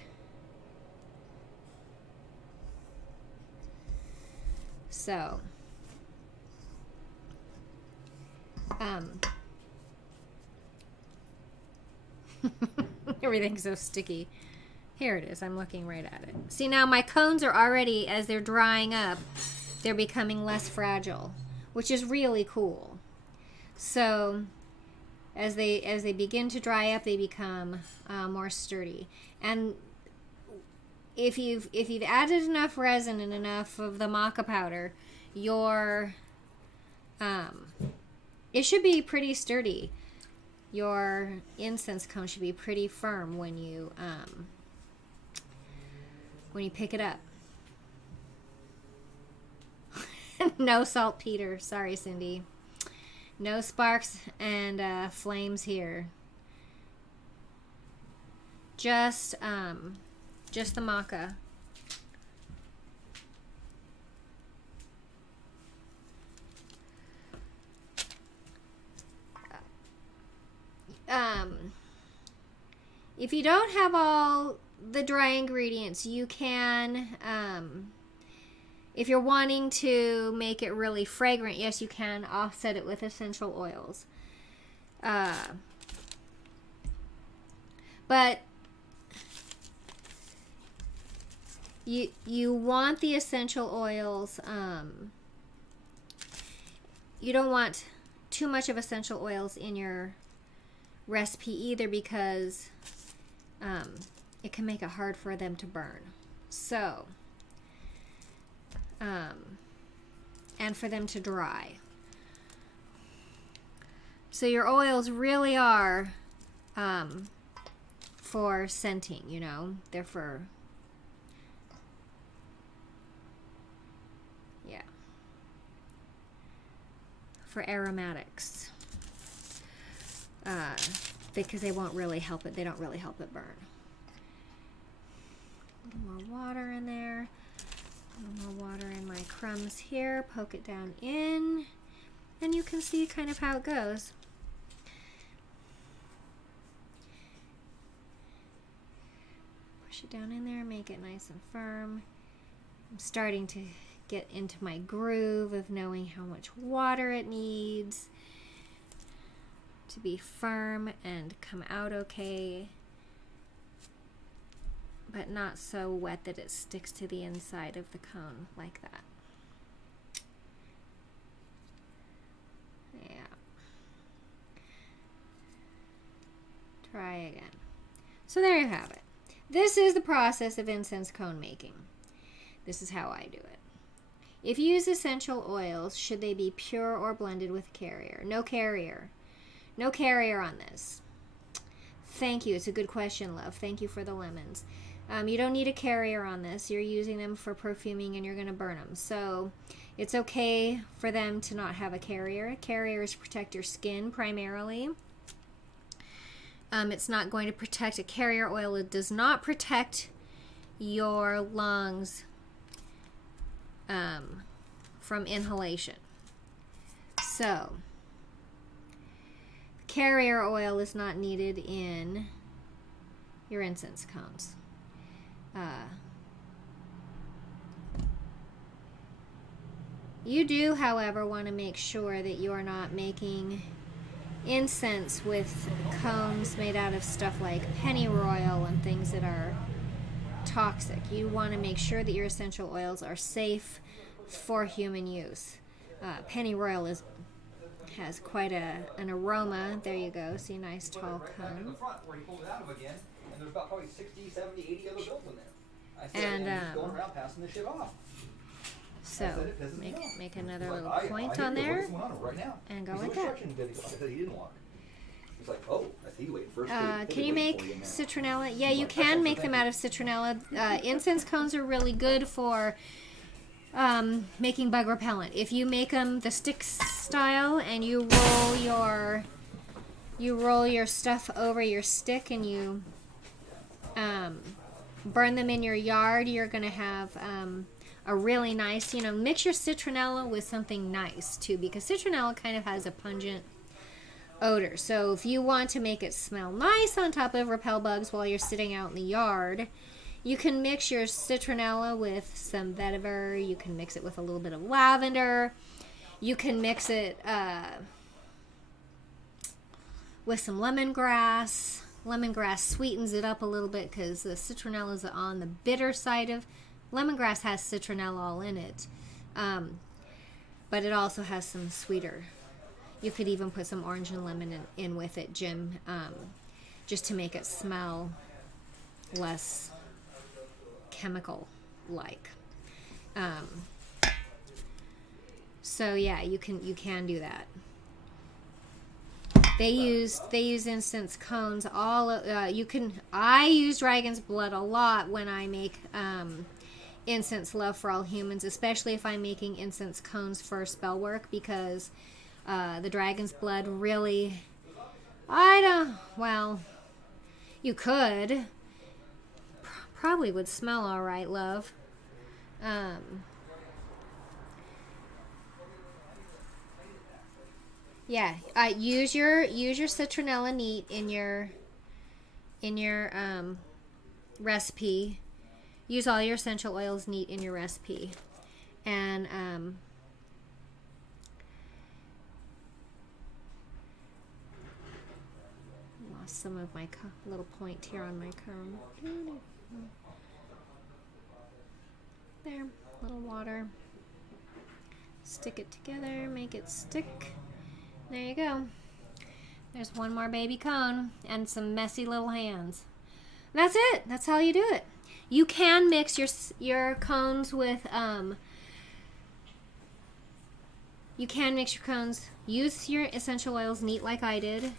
So, everything's so sticky. Here it is. I'm looking right at it. See, now my cones are already, as they're drying up, they're becoming less fragile, which is really cool. So as they begin to dry up, they become more sturdy. And if you've added enough resin and enough of the maca powder, your it should be pretty sturdy. Your incense cone should be pretty firm when you pick it up. No saltpeter. Sorry, Cindy. No sparks and flames here. Just the maca. If you don't have all the dry ingredients, you can, if you're wanting to make it really fragrant, yes, you can offset it with essential oils. But you want the essential oils, you don't want too much of essential oils in your recipe either, because it can make it hard for them to burn. So, and for them to dry. So your oils really are for scenting, you know. They're for, yeah, for aromatics. Because they won't really help it. They don't really help it burn. A little more water in there. A little more water in my crumbs here. Poke it down in. And you can see kind of how it goes. Push it down in there. Make it nice and firm. I'm starting to get into my groove of knowing how much water it needs to be firm and come out okay, but not so wet that it sticks to the inside of the cone like that. Yeah. Try again. So there you have it. This is the process of incense cone making. This is how I do it. If you use essential oils, should they be pure or blended with carrier? No carrier. No carrier on this. Thank you. It's a good question, love. Thank you for the lemons. You don't need a carrier on this. You're using them for perfuming and you're going to burn them. So it's okay for them to not have a carrier. Carriers protect your skin primarily. It's not going to protect, a carrier oil. It does not protect your lungs from inhalation. So carrier oil is not needed in your incense cones. You do, however, want to make sure that you are not making incense with cones made out of stuff like pennyroyal and things that are toxic. You want to make sure that your essential oils are safe for human use. Pennyroyal has quite an aroma. There you go. See, nice tall cone. There's about probably 60, 70, 80 other bills in there. I said, And he's going around passing this shit off. So make another little point on there and go like that. I said he didn't want it. He's like, oh, I see you waiting first. Can you make citronella? Yeah, you can make them out of citronella. Incense cones are really good for making bug repellent. If you make them the stick style and you roll your stuff over your stick and you burn them in your yard, you're gonna have a really nice, mix your citronella with something nice too, because citronella kind of has a pungent odor. So if you want to make it smell nice on top of repel bugs while you're sitting out in the yard, you can mix your citronella with some vetiver. You can mix it with a little bit of lavender. You can mix it with some lemongrass. Lemongrass sweetens it up a little bit because the citronella is on the bitter side of lemongrass. Has citronella all in it, but it also has some sweeter. You could even put some orange and lemon in with it, Jim, just to make it smell less chemical-like. So yeah, you can do that. They use incense cones. I use dragon's blood a lot when I make incense love for all humans, especially if I'm making incense cones for spell work, because the dragon's blood really, you could, probably would smell all right, love. Yeah, use your citronella neat in your recipe. Use all your essential oils neat in your recipe, and lost some of my little point here on my cone. There, little water. Stick it together, make it stick. There you go. There's one more baby cone and some messy little hands. That's it. That's how you do it. You can mix your cones with you can mix your cones. Use your essential oils neat like I did.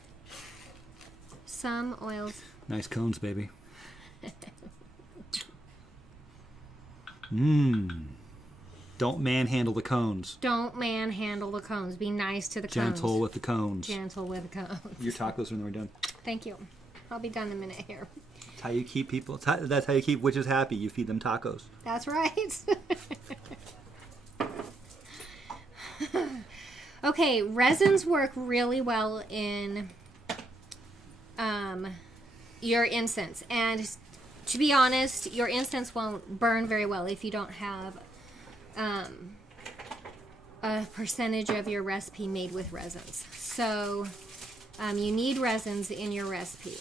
Some oils. Nice cones, baby. Don't manhandle the cones. Don't manhandle the cones. Be nice to the cones. Gentle with the cones. Gentle with the cones. Your tacos when we're done. Thank you. I'll be done in a minute here. That's how you keep people. That's how you keep witches happy. You feed them tacos. That's right. Okay, resins work really well in your incense, and to be honest, your incense won't burn very well if you don't have a percentage of your recipe made with resins. So you need resins in your recipe.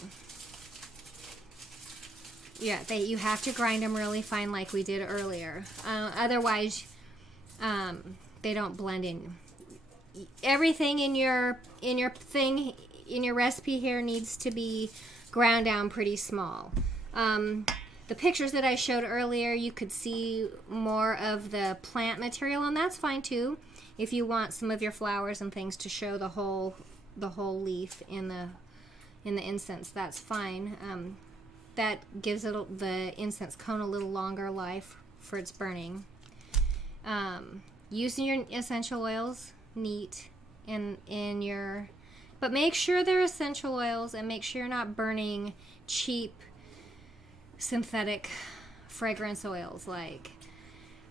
Yeah, you have to grind them really fine like we did earlier. Otherwise, they don't blend in. Everything in your recipe here needs to be ground down pretty small. The pictures that I showed earlier, you could see more of the plant material, and that's fine too. If you want some of your flowers and things to show the whole leaf in the incense, that's fine. That gives the incense cone a little longer life for its burning. Using your essential oils, neat in your, but make sure they're essential oils, and make sure you're not burning cheap synthetic fragrance oils, like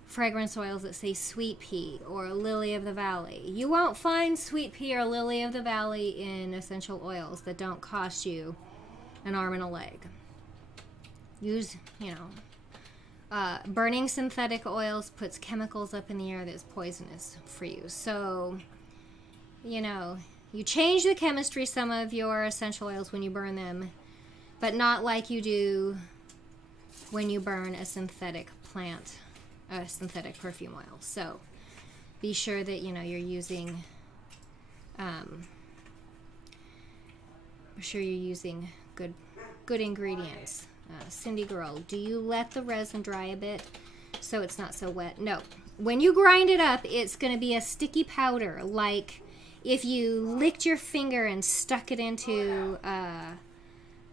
fragrance oils that say sweet pea or lily of the valley. You won't find sweet pea or lily of the valley in essential oils that don't cost you an arm and a leg. Use, burning synthetic oils puts chemicals up in the air that's poisonous for you. So, you change the chemistry some of your essential oils when you burn them, but not like you do when you burn a synthetic perfume oil. So be sure that you're using good ingredients. Cindy girl, do you let the resin dry a bit so it's not so wet? No. When you grind it up, it's going to be a sticky powder, like if you licked your finger and stuck it into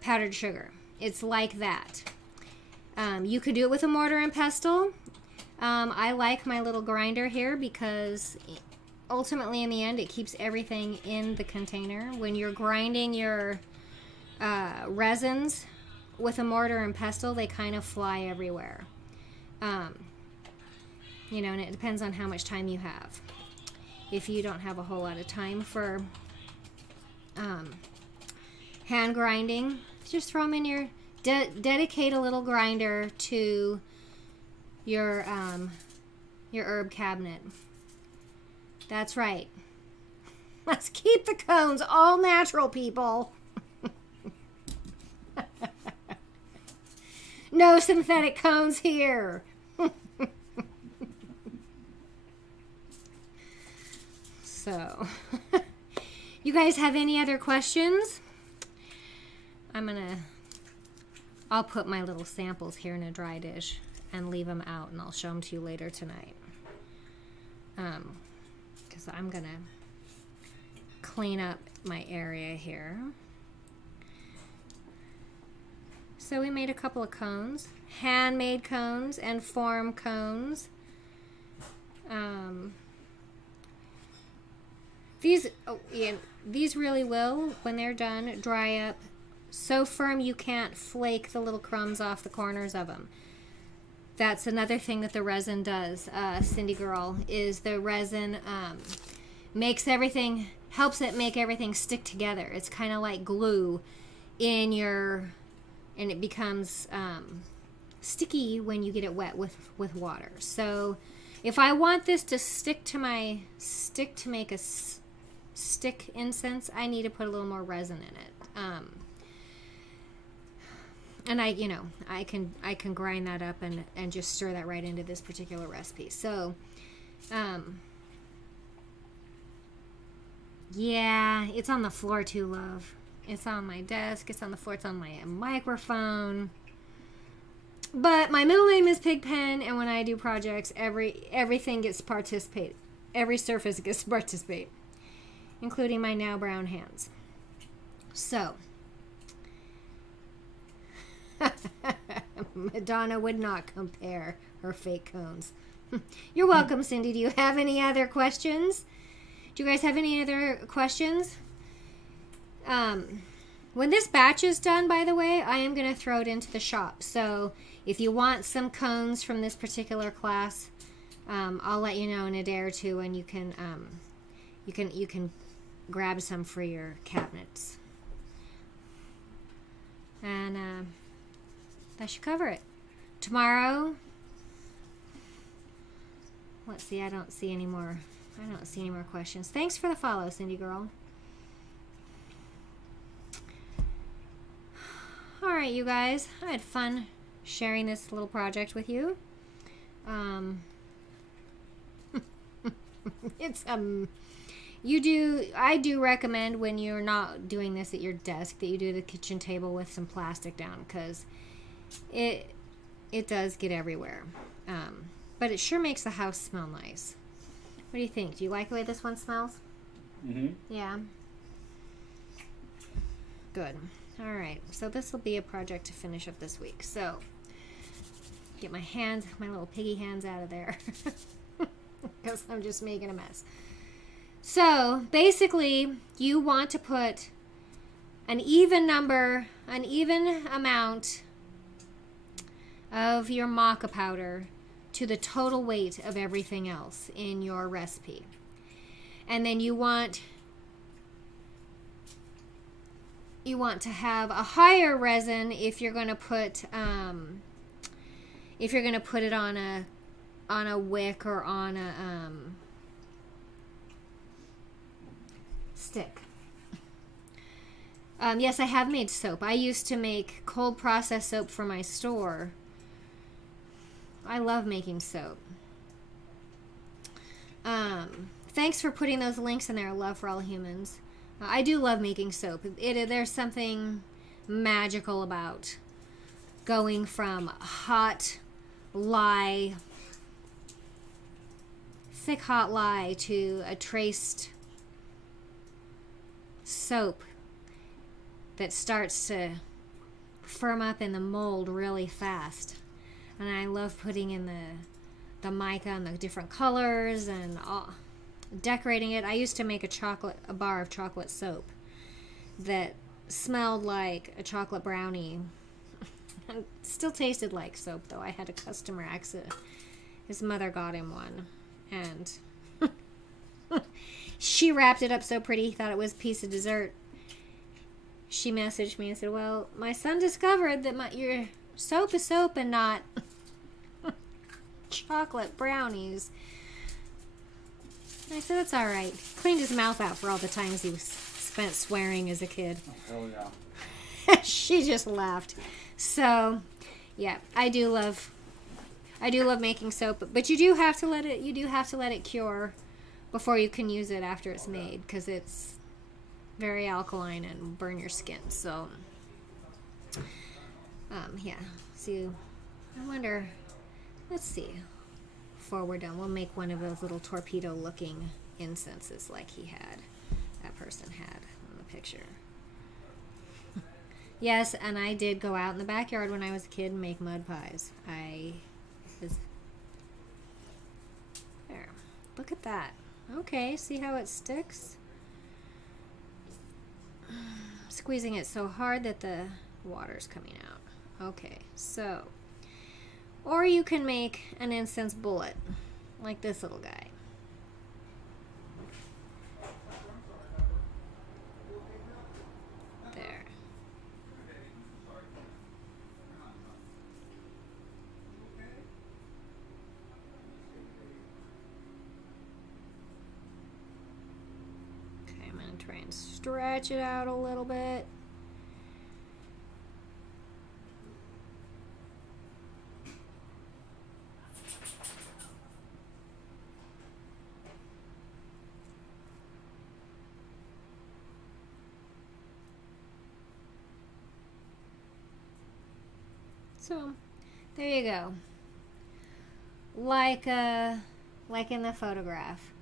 powdered sugar. It's like that. You could do it with a mortar and pestle. I like my little grinder here because ultimately in the end it keeps everything in the container. When you're grinding your resins with a mortar and pestle, they kind of fly everywhere. And it depends on how much time you have. If you don't have a whole lot of time for hand grinding, just throw them in your dedicate a little grinder to your herb cabinet. That's right. Let's keep the cones all natural, people. No synthetic cones here. So, you guys have any other questions? I'll put my little samples here in a dry dish and leave them out, and I'll show them to you later tonight. Because I'm going to clean up my area here. So we made a couple of cones, handmade cones and form cones. These really will, when they're done, dry up so firm you can't flake the little crumbs off the corners of them. That's another thing that the resin does, Cindy girl, is the resin helps it make everything stick together. It's kind of like glue and it becomes sticky when you get it wet with water. So if I want this to stick to make a stick incense, I need to put a little more resin in it. And I can grind that up and just stir that right into this particular recipe. So, yeah, it's on the floor too, love. It's on my desk. It's on the floor. It's on my microphone. But my middle name is Pigpen, and when I do projects, everything gets participate. Every surface gets to participate, including my now brown hands. So, Madonna would not compare her fake cones. You're welcome, Cindy. Do you have any other questions? Do you guys have any other questions? When this batch is done, by the way, I am going to throw it into the shop. So if you want some cones from this particular class, I'll let you know in a day or two, and you can grab some for your cabinets. And that should cover it. Tomorrow, let's see. I don't see any more questions. Thanks for the follow, Cindy girl. All right, you guys. I had fun sharing this little project with you. It's I do recommend when you're not doing this at your desk that you do the kitchen table with some plastic down, because it does get everywhere. But it sure makes the house smell nice. What do you think? Do you like the way this one smells? Mm-hmm. Yeah. Good. All right. So this will be a project to finish up this week. So get my little piggy hands out of there, because I'm just making a mess. So basically, you want to put an even amount of your maca powder to the total weight of everything else in your recipe. And then you want to have a higher resin if you're going to put it on a wick or on a stick. Yes, I have made soap. I used to make cold process soap for my store. I love making soap. Thanks for putting those links in there. Love for all humans. I do love making soap. There's something magical about going from hot lye, thick hot lye, to a traced soap that starts to firm up in the mold really fast. And I love putting in the mica and the different colors and decorating it. I used to make a bar of chocolate soap that smelled like a chocolate brownie. It still tasted like soap, though. I had a customer accident. His mother got him one, and she wrapped it up so pretty, thought it was a piece of dessert. She messaged me and said, well, my son discovered that your soap is soap and not chocolate brownies. I said, that's all right. Cleaned his mouth out for all the times he spent swearing as a kid. Oh, hell yeah. She just laughed. So, yeah, I do love making soap, but you do have to let it cure before you can use it after it's made, because it's very alkaline and burn your skin. So, yeah. See, I wonder. Let's see. Before we're done, we'll make one of those little torpedo-looking incenses like that person had in the picture. Yes, and I did go out in the backyard when I was a kid and make mud pies. There. Look at that. Okay, see how it sticks? Squeezing it so hard that the water's coming out. Okay, so... Or you can make an incense bullet, like this little guy. There. Okay, I'm going to try and stretch it out a little bit. So, there you go. Like in the photograph.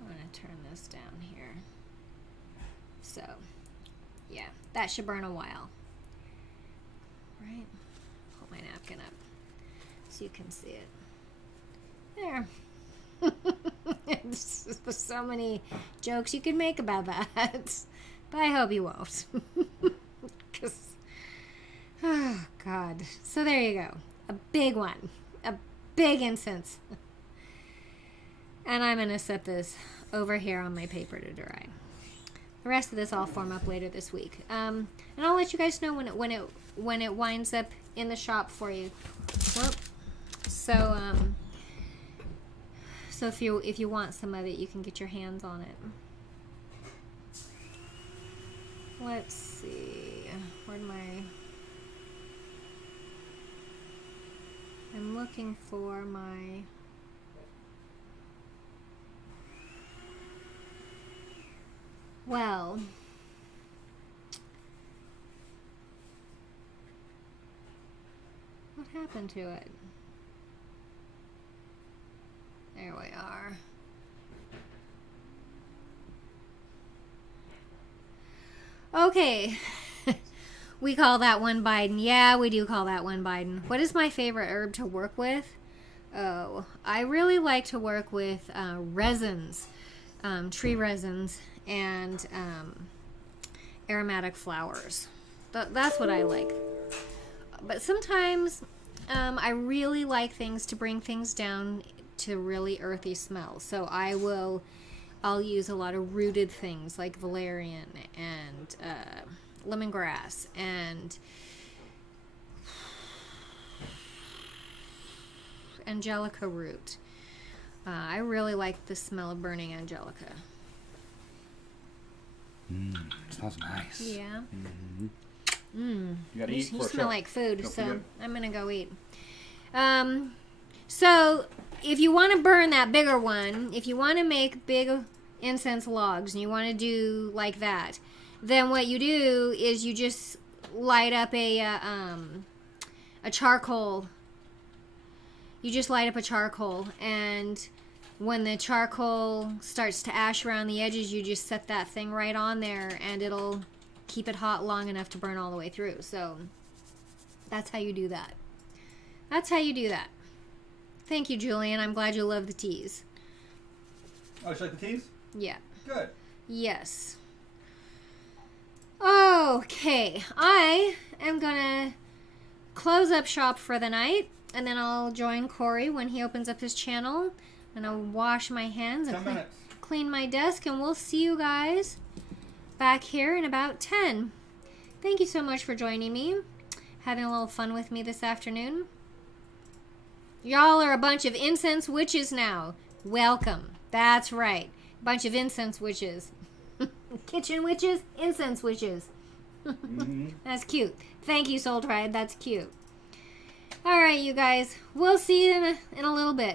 I'm going to turn this down here. So, yeah, that should burn a while. Right? Hold my napkin up so you can see it. There. There's so many jokes you can make about that. But I hope you won't. Because... Oh, God. So there you go. A big one. A big incense. And I'm going to set this over here on my paper to dry. The rest of this I'll form up later this week. And I'll let you guys know when it winds up in the shop for you. Well, so, So if you want some of it, you can get your hands on it. Let's see. Where'd my... I'm looking for my... Well... What happened to it? There we are. Okay. We call that one Biden. Yeah, we do call that one Biden. What is my favorite herb to work with? Oh, I really like to work with resins, tree resins, and aromatic flowers. That's what I like. But sometimes I really like things to bring things down to really earthy smells. So I'll use a lot of rooted things like valerian and lemongrass and angelica root. I really like the smell of burning angelica. Smells nice. Yeah. You gotta eat You for a smell show. like food, Don't so forget. I'm gonna go eat. So if you want to burn that bigger one, if you want to make big incense logs and you want to do like that, then what you do is you just light up a charcoal. You just light up a charcoal, and when the charcoal starts to ash around the edges, you just set that thing right on there, and it'll keep it hot long enough to burn all the way through. So that's how you do that. That's how you do that. Thank you, Julian. I'm glad you love the teas. Oh, you like the teas? Yeah. Good. Yes. Okay. I am gonna close up shop for the night, and then I'll join Corey when he opens up his channel. I'm gonna wash my hands and 10 minutes. clean my desk, and we'll see you guys back here in about 10. Thank you so much for joining me, having a little fun with me this afternoon. Y'all are a bunch of incense witches now. Welcome. That's right. Bunch of incense witches. Kitchen witches, incense witches. That's cute. Thank you, Soul Tribe. That's cute. All right, you guys. We'll see you in a little bit.